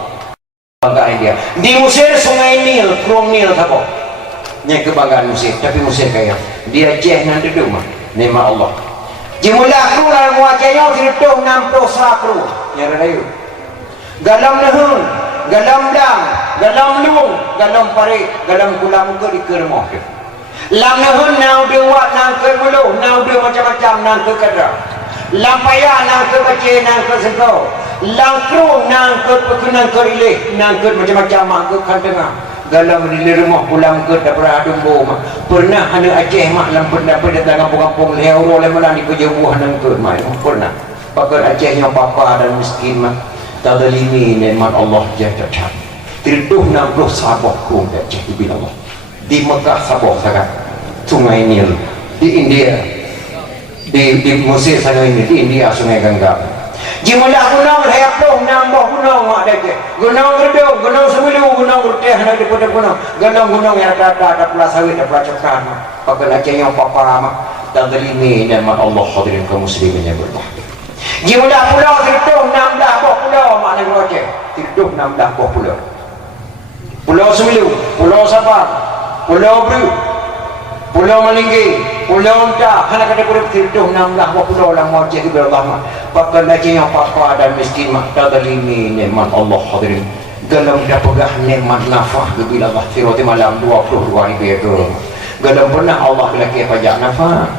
Gangga India di Mesir sungai Nil Kurung Nil sabah nya kebanggaan Mesir tapi Mesir kaya dia Aceh nanti rumah nema Allah jimula aku dalam wajahnya tirutuh 60 sakru yang rayu galam nehun galam dang galam lung galam parik galam kulang ke di kermoh lam nehun nau dia wat nang ke mulu nau dia macam-macam nang ke kadra lam payah nang ke baca nang ke segau lam krung nang ke pekenang ke ilih nang ke macam-macam mak ke kan tengah galam di rumah pulang ke dapur dumbo pernah ada Aceh mak lam pernah pada kampung-kampung leuro lemana di pejabuh nang ke mai pernah pakai Aceh yang papa dan miskin mak tadalimi nikmat Allah jatuh tirutuh 60 sabah kum Aceh di Allah di Mekah sabah sangat sungai Nil di India di Mesir sana ini di India sungai Gangga jimala gunung hayapung nambah gunung mak dah gunung redung gunung Semulu gunung Ruteh nak daripada gunung yang ada pula sawit ada pula cakar pakai Aceh yang papa mak tadalimi nikmat Allah hadirin kaum muslimin yang berbahagia jimala pulau tirutuh 16 buah pulau mak negeri Aceh tirutuh 16 buah pulau Semulu pulau Sabang pulau Bru pulau Malinggi pulau Unta hana kada kurang tirutuh 16 buah pulau lang Aceh di Allah pakai Aceh yang papa dan miskin mak tadalimi nikmat Allah hadirin galam dah pegah nikmat nafah bila Allah tiroti malam 22 ribu galam pernah Allah lagi pajak nafah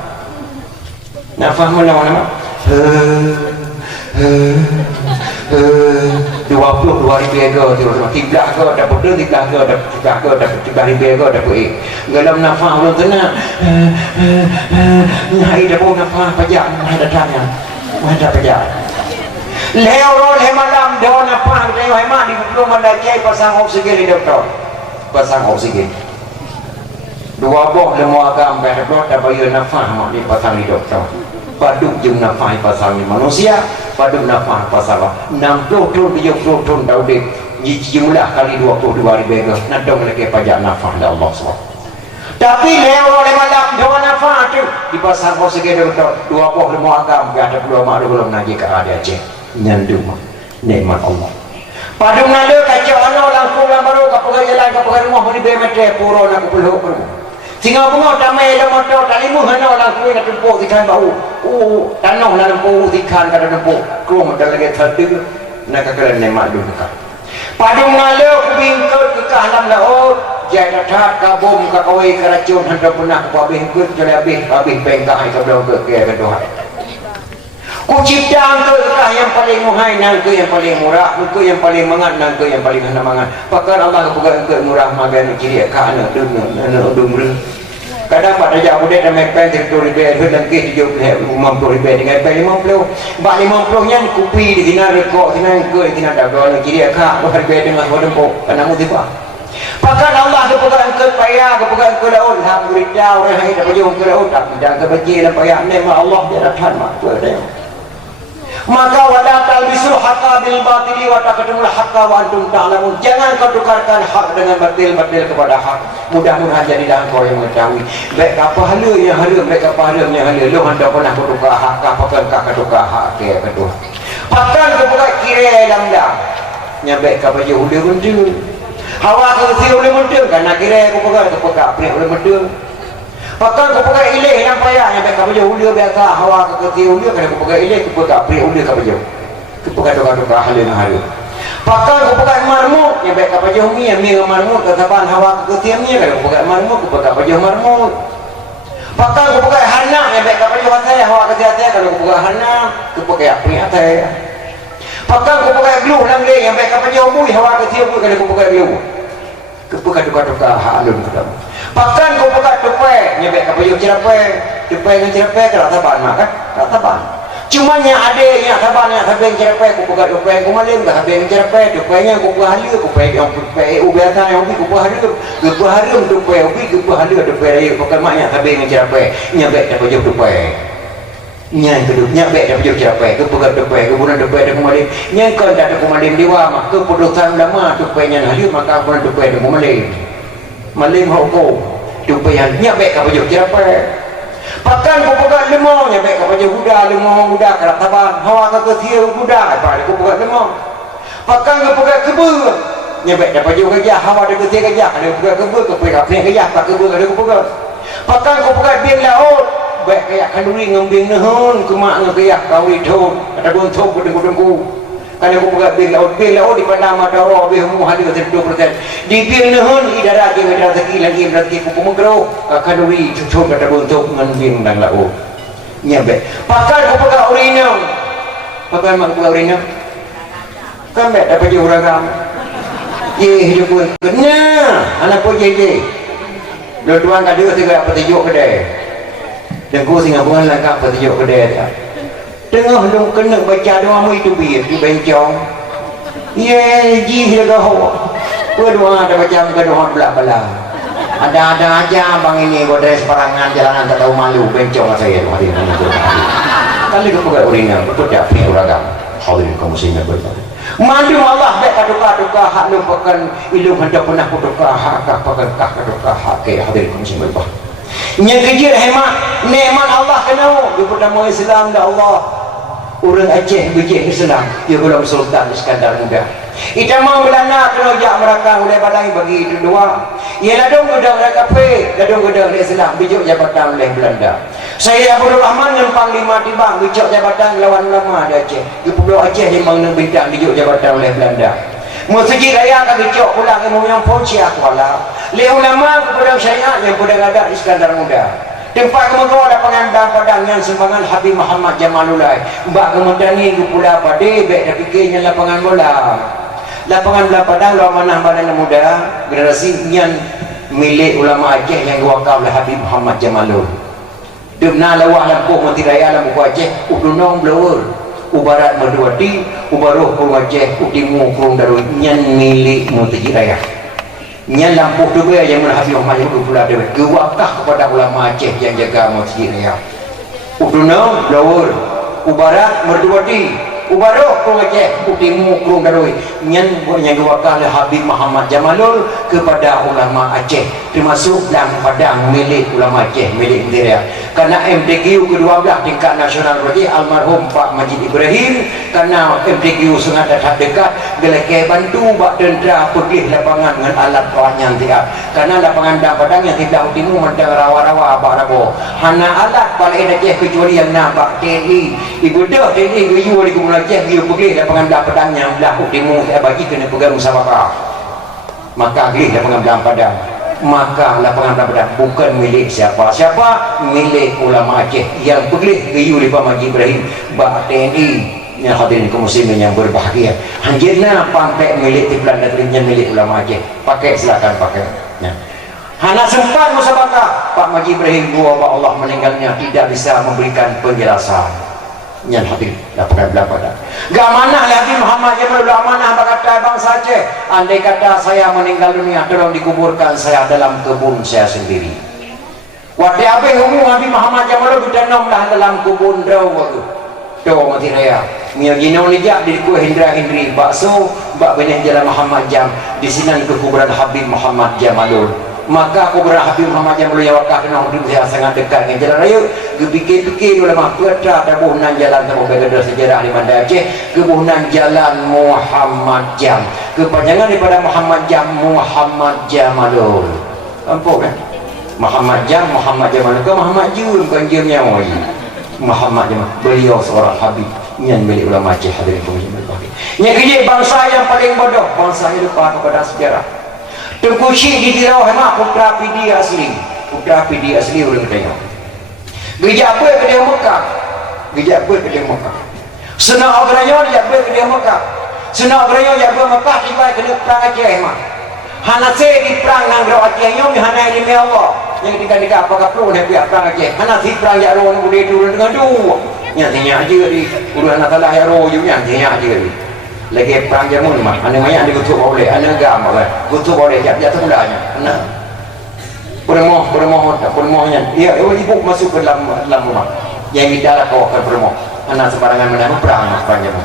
mana 22 ribu tiga ke dapat dua tiga ke dapat 3 ribu dapat galam nafah belum tenang hai dapat nafah pajak ada tanya ada pajak leo malam daun apa kita hemat di belum ada cai pasang oksigen di doktor pasang oksigen 2 boh lemu agam berdoa dapat bayar nafah mak di pasang di doktor paduk jum nafah pasang di manusia paduk nafah pasang 60 ton 70 ton daudit jumlah kali 22 ribu nadong lagi pajak nafah dari Allah SWT tapi leo malam daun nafah tu di pasang oksigen di doktor 2 boh lemu agam ada peluang mak belum lagi ke ada cek nyandu nikmat Allah padung nalo kacau ano langkung baru kapag jalan kapag rumah di bemetre puro nak puluh singa bunga tamai le motor talimu hano langkung nak tempo dikan bau tanah na tempo dikan kada tempo kru modal lagi thadu nak kekal nikmat dulu ka padung nalo kubingkut ke kahlam lao jaya tat kabum ka kawai keracun hendak punah kabeh kut jale habis pengkai ka belum ke doa ku ciptaan ke yang paling muhai nangke yang paling murah ke yang paling mangat nangke yang paling hendak mangat pakar Allah kepegang ke murah magan kiri ka anak dumre kadang pada jak budak dan mepen 30 ribu dan ke 50 ribu dengan 50 bak 50 nya kupi di dinar rekok dinar ke dinar dagang kiri ka luar ribu dengan hodempo kana musibah pakar Allah kepegang ke payah kepegang ke laut alhamdulillah orang hai dapat jom ke laut dan ke bagi dan payah nikmat Allah dia datang mak tu ada maka wala talbisul haqqa bil batili wa taqtumul haqqa wa antum ta'lamun jangan kau tukarkan hak dengan batil kepada hak mudah-mudahan jadilah kau yang mengetahui baik apa hala yang hala baik apa hala yang hala lu hendak pernah kau tukar hak pakai kau tukar hak ke kedua pakan kau pakai kira lamda nya baik kau baju ulu mundur hawa kau si ulu mundur kan nak kira kau pakai apa ulu mundur pakai kau pakai ilih yang payah yang baik kau baju ulu biasa hawa kau si ulu kan kau pakai ilih kau pakai apa ulu kau baju kau pakai tukar hala yang hala pakai kau pakai marmut yang baik kau baju mi marmut kau saban hawa kau si mi kan kau pakai marmut kau pakai baju marmut pakai kau pakai hana yang baik kau baju atas hawa kau si atas kalau kau pakai hana kau pakai apa atas pakai kau pakai glue lamle yang baik kau baju mui hawa kau si mui kalau kau pakai glue kau pakai tukar halun kau pakai kau pakai tupai yang baik kau baju cerapai tupai dengan cerapai kalau saban makan kalau saban cuma yang ada yang saban yang saban cerapai kau pakai tupai kau malam kau saban cerapai tupainya kau pakai halu kau pakai yang tupai biasa yang ubi kau pakai halu tupai ubi kau pakai halu tupai kau pakai mak yang saban dengan cerapai yang baik kau baju tupai Nyai keduknya baik dah pergi capai ke pegat depai ke bulan depai dah kembali nyai kan dah ada kembali dewa mak ke putusan lama depainya hari maka bulan depai dah kembali malim hukum depai nya baik ke pergi capai pakan ku pegat lemau nya baik ke pergi kuda lemau kuda kerap taban hawa ke ketia kuda apa ku pegat lemau pakan ku pegat kebun nya baik dah pergi kerja hawa ada ketia kerja ada pegat kebun ke pegat kerja pak kebun ada ku pegat pakan ku pegat biang laut baik kayak kanduri ngembing nehon kemak ngekayak kawi thon ada gontok kudeng-kudengku kan aku pegat bil laut di pandang mata roh be mu hadir 20% di bil nehon idara ke medal rezeki lagi berarti ku mengro kanduri cucuk ada gontok ngembing dan laut nyabek pakai ku pegat urina pakai mak pegat urina kan bet dapat je uragam ye hidup ku kena anak po je dua-dua kada tiga petunjuk kedai dan ku Singapura langkah petunjuk kedai tak tengah lu kena baca doa mu itu biar di bencong ye ji jaga hawa berdua ada baca muka doa belah-belah ada aja bang ini godres perangan jalanan tak tahu malu bencong saya hadirin kali ke pegat urina betul punya uragam hadirin kaum muslimin berbahagia mandu Allah baik kaduka hak lu pakan ilmu hendak pernah kuduka hak pakan kaduka hak ke hadirin kaum muslimin berbahagia yang kejir hemat nikmat Allah kena di pertama Islam dah Allah orang Aceh bijih Islam dia belum Sultan Iskandar Muda kita mau belana kena jak mereka oleh badai bagi itu dua ia ladung gedang mereka pe ladung gedang Islam bijuk jabatan oleh Belanda saya Abdul Rahman yang Panglima Tibang bijuk jabatan lawan lama di Aceh di Pulau Aceh yang mengenang bintang bijuk jabatan oleh Belanda Masjid Raya kami cok pulang ilmu yang Poncia Kuala le ulama kepada syariat yang pada ada Iskandar Muda tempat kemudian ada pengandang padang yang sumbangan Habib Muhammad Jamalullah mbak kemudian ni pula pada baik dah fikirnya lapangan bola padang lawan mana badan muda generasi yang milik ulama Aceh yang diwakaf oleh Habib Muhammad Jamalul dibna lawah lampu mati raya lampu Aceh udunong blur ubarat Maduati ubaruh kurung Aceh utimu kurung darul nyan milik Mutaji Raya nyan lampu tu be yang Habib Muhammad Jamalul pula dewe gewakah kepada ulama Aceh yang jaga Mutaji Raya udunong blur ubarat Maduati ubaruh kurung Aceh utimu kurung darul nyan gewakah oleh Habib Muhammad Jamalul kepada ulama Aceh termasuk dalam padang milik ulama Aceh milik India karena MTQ ke-12 tingkat nasional berarti almarhum Pak Majid Ibrahim karena MTQ sangat dekat gelekai bantu bak tentera pergi lapangan dengan alat yang tiap karena lapangan dah padang yang tidak utimu mandang rawa-rawa abak rabo hana alat balik Aceh kecuali yang nampak TNI ibu dah TNI keju di Kuala Aceh dia pergi lapangan dah padang yang belah utimu saya bagi kena pegang musabakah maka agli lapangan dah padang maka lapangan dah bukan milik siapa milik ulama Aceh yang pergi keju di Pak Majid Ibrahim bak TNI yang hadirin kaum muslimin yang berbahagia hanjirna pampai milik di Belanda terimnya milik ulama Aceh pakai silakan pakai ya. Hana sempat musabakah Pak Majid Ibrahim dua Allah meninggalnya tidak bisa memberikan penjelasan yang hadir lapangan belakang gak mana lagi Muhammad Jamalul amanah berkata bangsa Aceh andai kata saya meninggal dunia tolong dikuburkan saya dalam kebun saya sendiri waktu apa umum Habib Muhammad Jamalul ditanam dah dalam kebun daun Dawa Mati Raya Mia Gino Nijak di Kuih Hindra Hindri bakso bak benih jalan Muhammad Jam di sini ke kuburan Habib Muhammad Jamalul maka kuburan Habib Muhammad Jamalul yang wakah kena hidup saya sangat dekat dengan jalan raya kepikir-pikir ulama petra tabuhnan jalan tabuh begedar sejarah di Banda Aceh kebuhnan jalan Muhammad Jam kepanjangan daripada Muhammad Jam Muhammad Jamalul nampak kan Muhammad Jam Muhammad Jamalul ke Muhammad Jum bukan Jumnya Muhammad Jamal beliau seorang Habib yang milik ulama Aceh hadirin kaum muslimin berbahagia yang kejip bangsa yang paling bodoh bangsa yang lupa kepada sejarah Tengku Syekh di Tirau Hemat putra PD asli orang tengok gereja apa ke dia Mekah senang agranya dia apa ke dia Mekah senang agranya dia apa Mekah tiba ke dia perang Aceh Hemat hana se di perang nang Tirau Aceh yang hana ilmi Allah yang ketika apakah perlu dia perang Aceh hana si perang ya roh boleh turun dengan dua nyatanya aja di udah nak salah ya roh juga nyatanya aja di lagi perang jamun mah ane maya ane gutuk boleh ane agam boleh gutuk boleh jatuh mulanya nah permohonnya iya ibu masuk ke dalam rumah yang kita lah kau akan bermo anak sebarangan mana perang panjang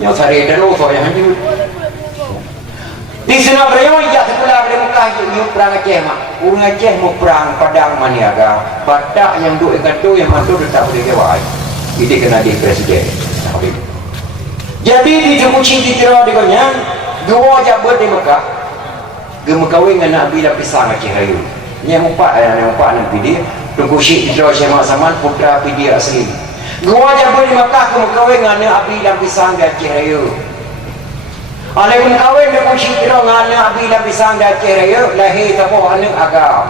yang sari dan uso yang hanyut di sana beryo ya sekolah di Mekah yuk perang Aceh mak urang Aceh mau perang padang maniaga badak yang duk ikan tu yang mantu tak boleh kewai ini kena di presiden jadi di Jempuci di Tira di Konyang dua jabat di Mekah gemekawin dengan Nabi Lapisang Aceh Rayu yang empat nak pilih tunggu syik di Tira Syekh Saman putra pilih asli dua jabat di Mekah gemekawin dengan Nabi Lapisang di Aceh Rayu oleh gemekawin tunggu syik di Tira dengan Nabi Lapisang di Aceh Rayu lahir tabuh anak agam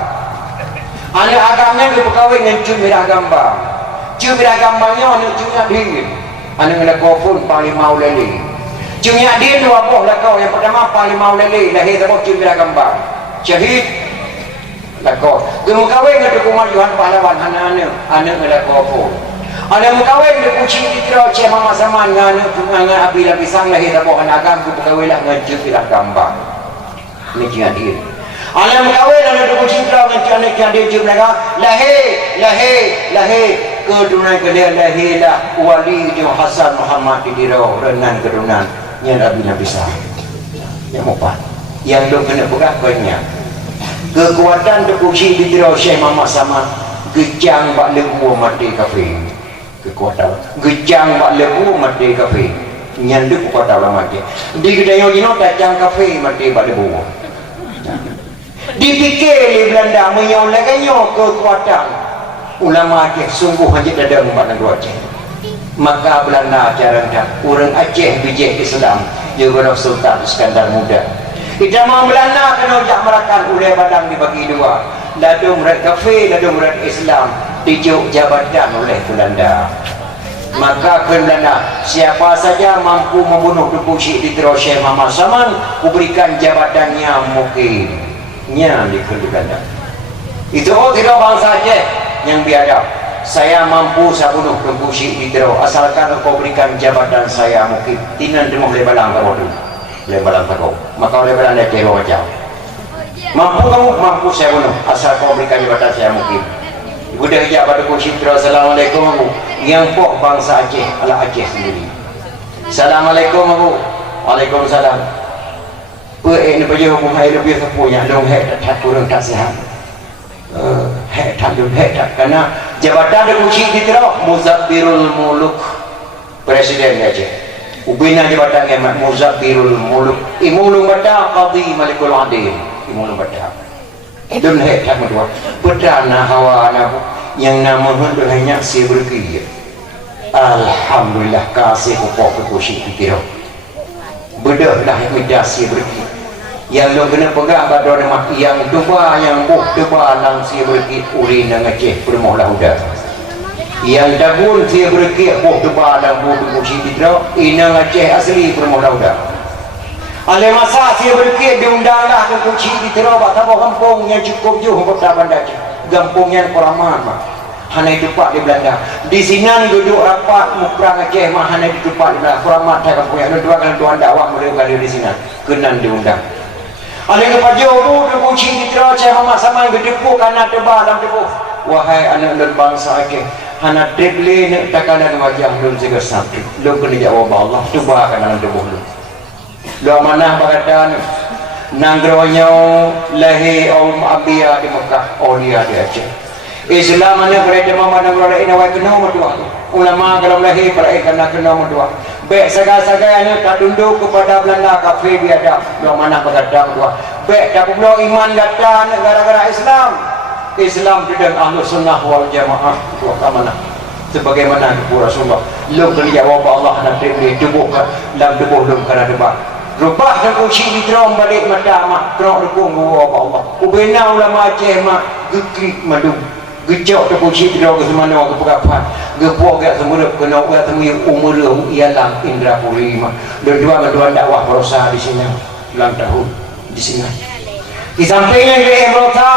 anak agamnya gemekawin dengan Cumira Gambang Cumira Gambangnya anak Cumira Dingin anak nak pun paling mau lele Cumia dia dua boh lah kau yang pertama paling mau lele lahir tabuh Cumira Gambang syahid lah kau gemekawin dengan kemajuan pahlawan anak nak pun ada mukawin di kucing di Tira Syekh Muhammad Saman dengan Abi Lapisang lahir tabuh anak agam kukawin lah dengan Cumira Gambang ini jangan dia ada mukawin ada di kucing Tira dengan anak Cumira Gambang lahir kedunan kedai lahirlah wali Jom Hasan Muhammad di Tira renan kedunan yang Abi Lapisang yang empat yang dong kena beragaknya kekuatan di kucing di Tira Syekh Muhammad Saman gejang bak lembu mati kafir kekuatan gejang bak lembu mati kafe nyanduk kekuatan ulama mati di kedai yang tajang kafe mati bak lembu dipikir di Belanda menyoleknya kekuatan ulama Aceh sungguh hanya ada umat negara Aceh maka Belanda caranya orang Aceh bijak Islam juga Sultan Iskandar Muda kita mau Belanda kena ojak merakan ulai badang dibagi dua ladu murid kafe ladu murid Islam dijuk jabatan oleh Belanda maka Belanda siapa saja mampu membunuh Tuku Syekh di Tira Syekh Muhammad Saman kuberikan jabatannya mungkin nya di Belanda itu tidak bangsa Aceh yang biadab saya mampu saya bunuh Tuku Syekh di Tira asalkan kau berikan jabatan saya mungkin tinan demoh lebalang kau dulu lebalang kau maka lebalang Aceh wajah mampu kamu mampu saya bunuh asal kau berikan jabatan saya mungkin udah hijab pada kursi Tira assalamualaikum aku yang pok bangsa Aceh ala Aceh sendiri assalamualaikum aku waalaikumsalam ini baju hukum hai lebih kepunya dong hai tak kurang tak sihat hai tak dong hai tak karena jabatan di kursi Tira Muzabbirul Muluk presiden Aceh ubina jabatan emak Muzabbirul Muluk imulung bata qadhi malikul adil imulung bata dun hai tak madwa perdana hawa anak yang nama hendak hanya si berkir alhamdulillah kasih pokok kursi Tira bedahlah meja si berkir yang lo kena pegang pada nama yang tuba yang buh tuba lang si berkir uri nang Aceh bermohlah udah yang dagun si berkir buh tuba lang buh kursi Tira inang Aceh asli bermohlah udah oleh masa saya berkir diundanglah ke kunci di Tira bak tabuh kampung yang cukup jauh kota Bandar kampung yang Kuraman hanya tempat di Belanda di sini duduk rapat mukrang Aceh mah hanya di tempat di Belanda Kuraman tak kampung yang dua kali tuan dakwah mulai kali di sini kenan diundang oleh kepada jauh di kunci di Tira Syekh Muhammad Saman gedepu karena tebal dalam tebu wahai anak dan bangsa Aceh hanya dibeli nak takanan wajah belum juga sakit belum kena jawab Allah tebal dalam tebu lu lu amanah berkata nanggronya lahir Abiyah di Mekah Aulia di Aceh Islam mana berada mama nanggro ina wa kena madua ulama kalau lahir berai kena madua baik saga-saganya tak tunduk kepada Belanda kafir biadab lu amanah berkata madua baik tak perlu iman kata negara-negara Islam tidak ahlu sunnah wal jamaah itu amanah sebagaimana Rasulullah lu kena jawab Allah nanti boleh tubuh dalam tubuh lu kena debat rubah dan kunci di Tira balik mata mak Tira dukung apa Allah ubena ulama Aceh mak geklik madu gejok tu kunci Tira ke semana ke perapat gepuak gak semua kena gak semua umur ialah Indrapuri mak dua dakwah berusaha di sini dalam tahun di sini di sampingnya ke Emrota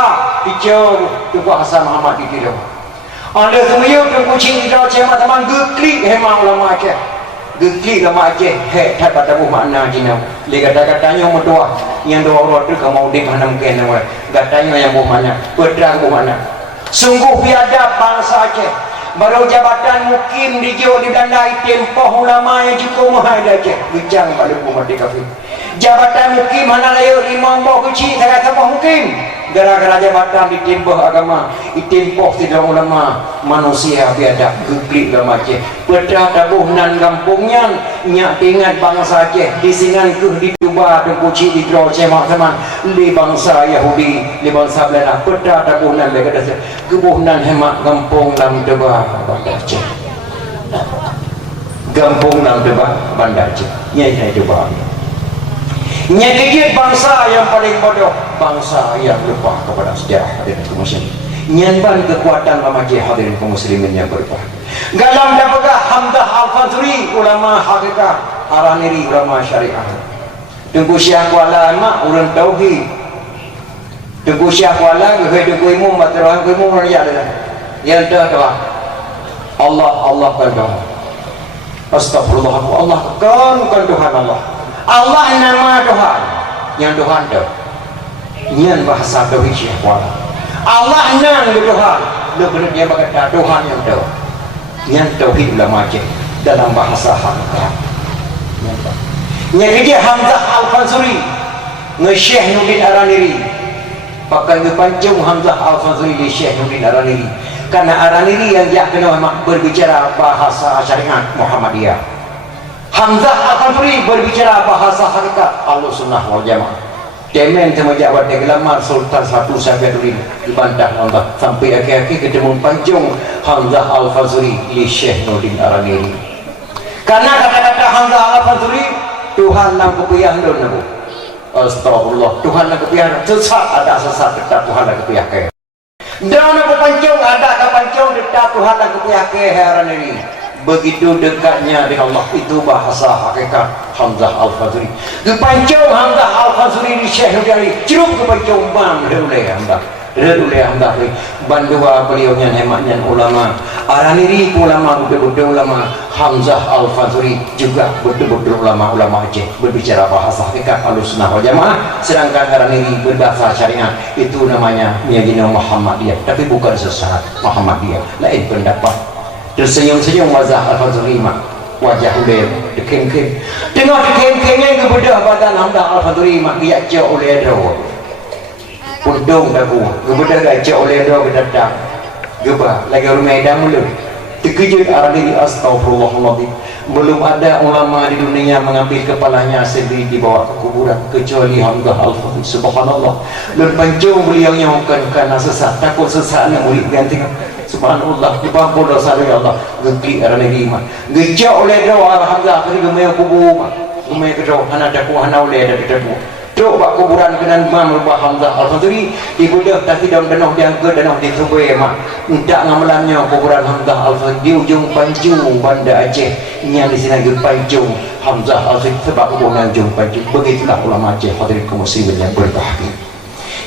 hijau Tuku Hasan Muhammad di Tira ada semua tu kunci di Tira Aceh mak teman geklik hemang ulama Aceh gekli lama Aceh tak pada makna jinau le kata-katanya medua yang dua orang tu kamu dik hanam kena katanya yang mana pedang mana sungguh biadab bangsa Aceh baru jabatan mukim di Jo di Dandai tempoh ulama yang cukup mahal aja bujang pada umat kafir. Jabatan mukim mana layu imam boh kecil saya kata mukim gara-gara jabatan di tempoh agama di tempoh tidak ulama manusia biadab geglik agama Aceh pedah tabuh nan kampungnya nyak ingat bangsa Aceh di singan ke di Tuba dan kuci di Grau teman-teman di bangsa Yahudi di bangsa Belanda pedah tabuh nan mereka dah kebunan hemat kampung dalam Tuba Bandar Aceh kampung dalam Tuba Bandar Aceh nyai Tuba nyai bangsa yang paling bodoh, bangsa yang lupa kepada sejarah. Hadirin kaum muslimin, nyanban kekuatan Imam Aceh. Hadirin kaum muslimin yang berbahagia, galam dan pegah Hamzah Al-Fazuri ulama hakikat Araniri ulama syariah. Tunggu Syekh Kuala mak urang tauhid. Tunggu Syekh Kuala tunggu imam matrah imam raya dah. Yang dah doa Allah kan doa. Astagfirullah Allah kan Tuhan Allah nama Tuhan yang Tuhan dah nyan bahasa tauhid Syekh Kuala Allah nang Tuhan lebih dia berkata Tuhan yang dah nyan tauhid ulama Aceh dalam bahasa hakikat nyan dia Hamzah Al-Fazuri nge-Syekh Nurdin Araniri pakai ngepancung Hamzah Al-Fazuri di Syekh Nurdin Araniri karena Araniri yang dia kena berbicara bahasa syariat Muhammadiyah. Hamzah Al-Fazuri berbicara bahasa hakikat Ahlussunnah wal Jamaah. Demen semenjak pada gelamar Sultan Satu Syafiuddin dibantah Allah sampai akhir-akhir ketemu pancung Hamzah Al-Fazuri di Syekh Nurdin Araniri. Karena kata-kata Hamzah Al-Fazuri Tuhan nak kepiah nabu. Astagfirullah Tuhan nak kepiah sesat ada sesat tetap Tuhan nak kepiah ke. Dan nak pancung ada kapancung tetap Tuhan nak kepiah ke Araniri. Begitu dekatnya dengan Allah itu bahasa hakikat Hamzah Al-Fazuri. Kepancung Hamzah Al-Fazuri di Syekh Nurdin ceruk kepancung bang oleh Hamzah bandua beliaunya hematnya ulama Araniri ulama betul-betul ulama Hamzah Al-Fazuri juga betul-betul ulama Aceh berbicara bahasa hakikat Ahlussunnah wal Jamaah sedangkan Araniri berbahasa syariat itu namanya Miyagina Muhammadiyah tapi bukan sesat Muhammadiyah lain pendapat. Tersenyum-senyum wajah Al-Fazuri mak wajah ulir dekem-kem tengah dekem-kemnya kebedah badan Hamzah Al-Fazuri mak dia jauh oleh roh pundung dagu kebedah dah jauh oleh roh kedatang gebah lagi orang Medan mula terkejut Araniri astagfirullahaladzim belum ada ulama di dunia mengambil kepalanya sendiri dibawa ke kuburan kecuali Hamzah Al-Fazuri subhanallah dan pancung beliau nyongkan karena sesat takut sesat nak murid ganti subhanallah dipampun dosa dari Allah gegli Araniri mah gejak oleh doa Hamzah kali gemai kubur gemai kedua hana daku hana oleh dari daku coba kuburan kenan mam rubah Hamzah Al-Fazuri dibudah tapi dalam danau yang ke danau di Subay mak entak ngamalannya kuburan Hamzah Al-Fazuri di ujung Pancung Banda Aceh yang di sini di Pancung Hamzah Al-Fazuri sebab kuburan ujung Pancung begitulah ulama Aceh hadirin kaum muslimin yang berbahagia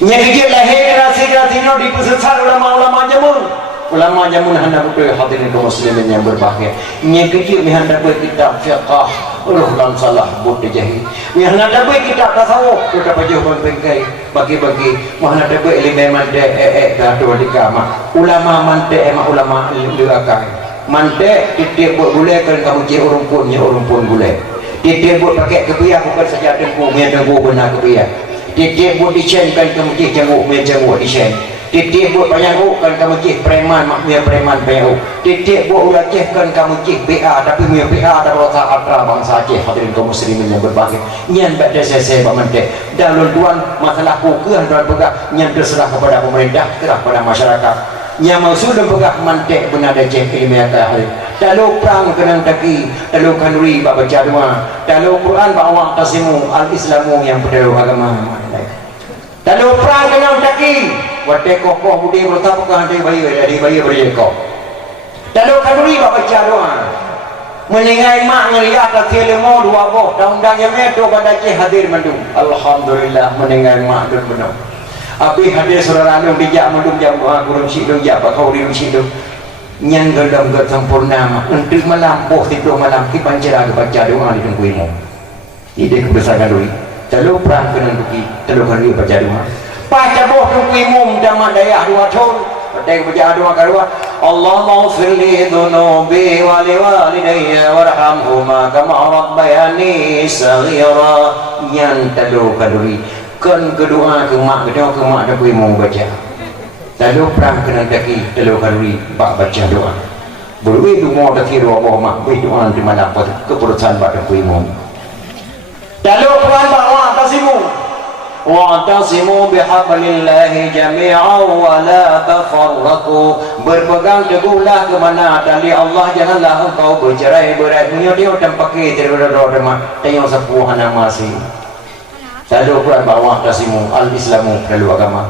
yang dia lahir generasi di pesesat ulama-ulama jamun hendak betul hadirin kaum muslimin yang berbahagia yang kecil hendak berkitab fiqh dalam salah buat jahil yang hendak berkitab tasawuf sudah pajuh bangkai bagi-bagi hendak berilimu mante gaduh di kamar ulama mante ulama lirakai mante titik buat gulai kan kamu je urumpun gulai titik buat pakai kebiah bukan saja dengku benar kebiah titik buat dicen kan kamu je janguk dicen titik buat panyanguk kan kamu cik preman maknya preman payahuk titik buat ulaceh kan kamu cik PA tapi punya PA ada rota atra bangsa Aceh hadirin kaum muslimin yang berbahagia nyan pada saya bermentek dalam tuan masalah kukuhan dan pegah nyan terserah kepada pemerintah terserah kepada masyarakat yang maksud dan pegah mantek benar Aceh ilmiah hari dalam perang kenang taki dalam kanuri baca doa dalam Quran bawa tasimu al-islamu yang berdaulat agama dalam perang kenang taki wate kokoh budi bertapa ke hantai bayi berjekok dalam kanuri baca doa meningai mak ngeliat atas ilmu dua boh daun-daun yang medo pada Aceh hadir mendung alhamdulillah meningai mak dan benar api hadir saudara anung dijak mendung jam kurung sidung jak bakau di sidung nyang gelam get sempurna untuk melampuh tidur malam ki pancara baca doa di tengkuimu ide kebesaran doi kalau perang kena duki telur hari baca doa baca boh tengkuimu damat daya dua tahun pada baca doa kedua Allahumma ighfir li dhunubi wa liwalidayya warhamhuma kama rabbayani saghira. Yang tadu kaduri kan kedua ke mak tapi mau baca. Tadu perang kena daki tadu kaduri pak baca doa. Berwi tu mau daki doa mak wi doa di mana apa keputusan pak tapi mau. Tadu perang bawa tasimu. Wa'tasimu bihablillahi jami'an wa la tafarraqu. Berpegang teguhlah kepada tali Allah, janganlah engkau bercerai-berai. Punya dia dan pakai terus-terus tengok sepuh anak masih. Lalu Quran bawah tasimu al-Islamu lalu agama.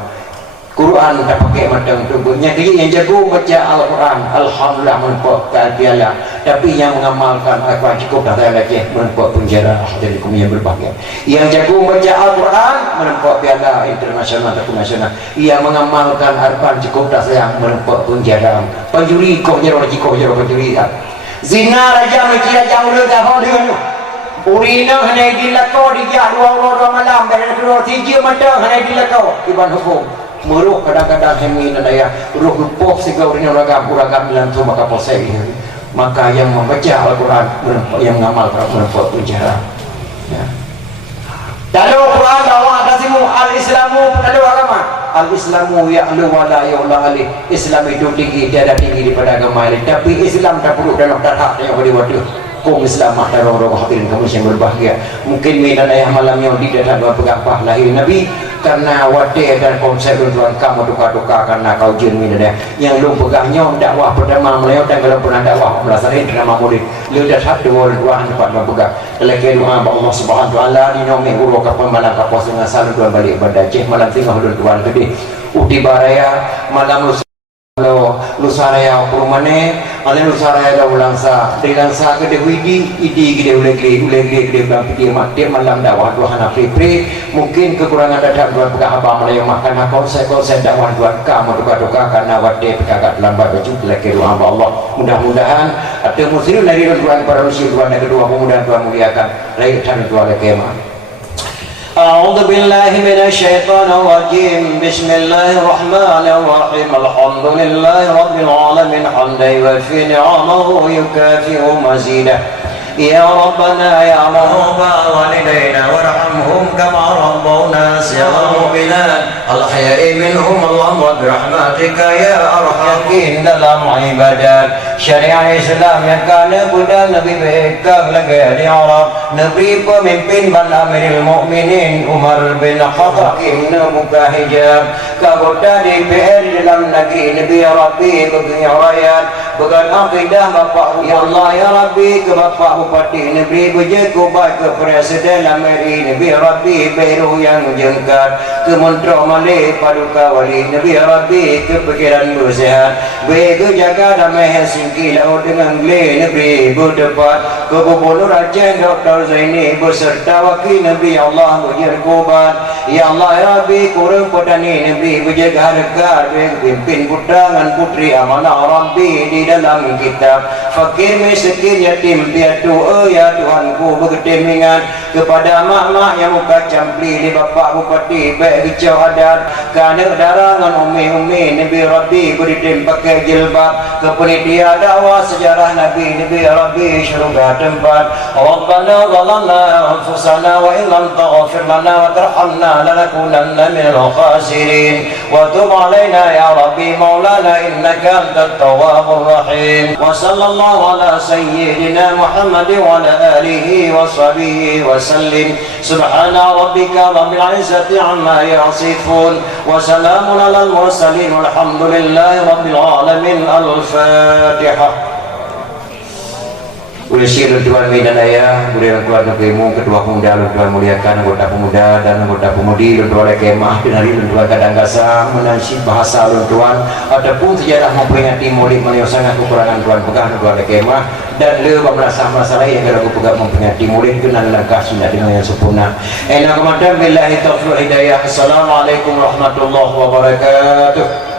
Quran tak pakai macam tu. Jadi yang jago baca Al-Quran, alhamdulillah menempok keadilan. Tapi yang mengamalkan Al-Quran cukup dah lagi menempok penjara dari kaum yang berbahagia. Yang jago baca Al-Quran menempok piala internasional atau nasional. Yang mengamalkan Al-Quran cukup dah sayang menempok penjara. Penjuri kau jero penjuri. Zina raja mekia jauh dah dengan urina hanya dilakau di jah dua malam dari kedua tiga mata hanya dilakau iban hukum. Meruh kadang-kadang hemi dan daya ruh lupuh sehingga urina uragam dalam tu maka posai. Maka yang membaca Al-Quran yang mengamal menempok penjara. Ya. Lalu Quran bawa tasimu al-Islamu lalu agama. Al-Islamu ya'lu wa la yu'la alih. Islam itu tinggi, tiada tinggi daripada agama lain. Tapi Islam tak perlu dalam darah yang beri kaum Islam dan orang-orang hadirin kaum yang berbahagia. Mungkin minat ayah malam yang tidak ada pegapah lahir Nabi karena wadah dan konsep tuan kamu duka-duka karena kau jin minat yang lu pegangnya dakwah pertama melayu dan kalau pernah dakwah melaksanakan drama murid lu dah satu orang dua tempat pegang lagi doa Allah Subhanahu wa taala di nomi uro kapal malam kapal dengan salu dua balik pada Aceh malam tengah tuan gede uti baraya malam lusaraya kurmane ale lusaraya da ulangsa dilangsa ke de widi idi gede ulegre bang dia mak dia malam dakwah dua hana pri mungkin kekurangan dadak dua pegang abang mulai makan konsep dakwah dua kamu duka karena wade pegagat lambat baju lagi doa Allah mudah-mudahan ada muslim dari tuan para muslim tuan kedua mudah Tuhan muliakan raih dan dua kemah. أعوذ بالله من الشيطان الرجيم بسم الله الرحمن الرحيم الحمد لله رب العالمين حمدا يوفي نعمه ويكافئ مزيده يا ربنا يا رب والدينا وارحمهم كما ربونا صغارا بلاد الحياء منهم اللهم برحمتك يا ارحم dalam ibadat syariat Islam yang kana budal Nabi pegang lagi di Arab Nabi pemimpin ban Amirul Mukminin Umar bin Khattab inna muka hijab kagota DPR dalam negeri Nabi Rabbi begini rakyat began akidah Bapak ya Allah ya Rabbi ke Bapak Bupati Negeri berjagobat ke Presiden Amerika Nabi Rabbi Beru yang jengkat ke Menteri Malik Paduka Wali Nabi Rabbi ke pikiran bersehat bego jaga damai Helsinki laut dengan Glen Nabi berdebat ke Gubernur Aceh Dr. Zaini beserta wakil Nabi Allah berjagobat ya Allah ya Rabbi kurang petani Nabi berjaga harga pimpin putra dan putri amanah Rabbi di dalam kitab fakir miskin yatim piatu ya Tuhanku berketemingan kepada mak-mak yang muka campli di Bapak Bupati baik hijau adat kerana darangan umi-umi Nabi Rabbi beritim pakai jilbab ke penitia dakwah sejarah Nabi Rabbi syurga tempat Rabbana zalamna anfusana wa illam taghfir lana wa tarhamna lanakunanna minal khasirin wa tub alaina ya Rabbi maulana innaka antat tawwabur rahim wa sallallahu ala sayyidina Muhammad wa ala alihi wa sahbihi wa sallim subhana rabbika rabbil izzati amma yasifun wa salamun alal mursalin walhamdulillahi rabbil alamin al-fatihah. Ulisi Tuan Medan Ayah, kemudian keluarga kemu, ketua pemuda Tuan muliakan, anggota pemuda dan anggota pemudi Tuan kemah dan hari Tuan kadang kasar menasib bahasa Tuan ataupun sejarah memperingati Maulid yang sangat kekurangan Tuan pegang Tuan kemah dan lebih merasa masalah yang kalau pegang memperingati Maulid kenal langkah sunnah dengan yang sempurna. Enak kemudian billahi taufiq hidayah. Assalamualaikum warahmatullahi wabarakatuh.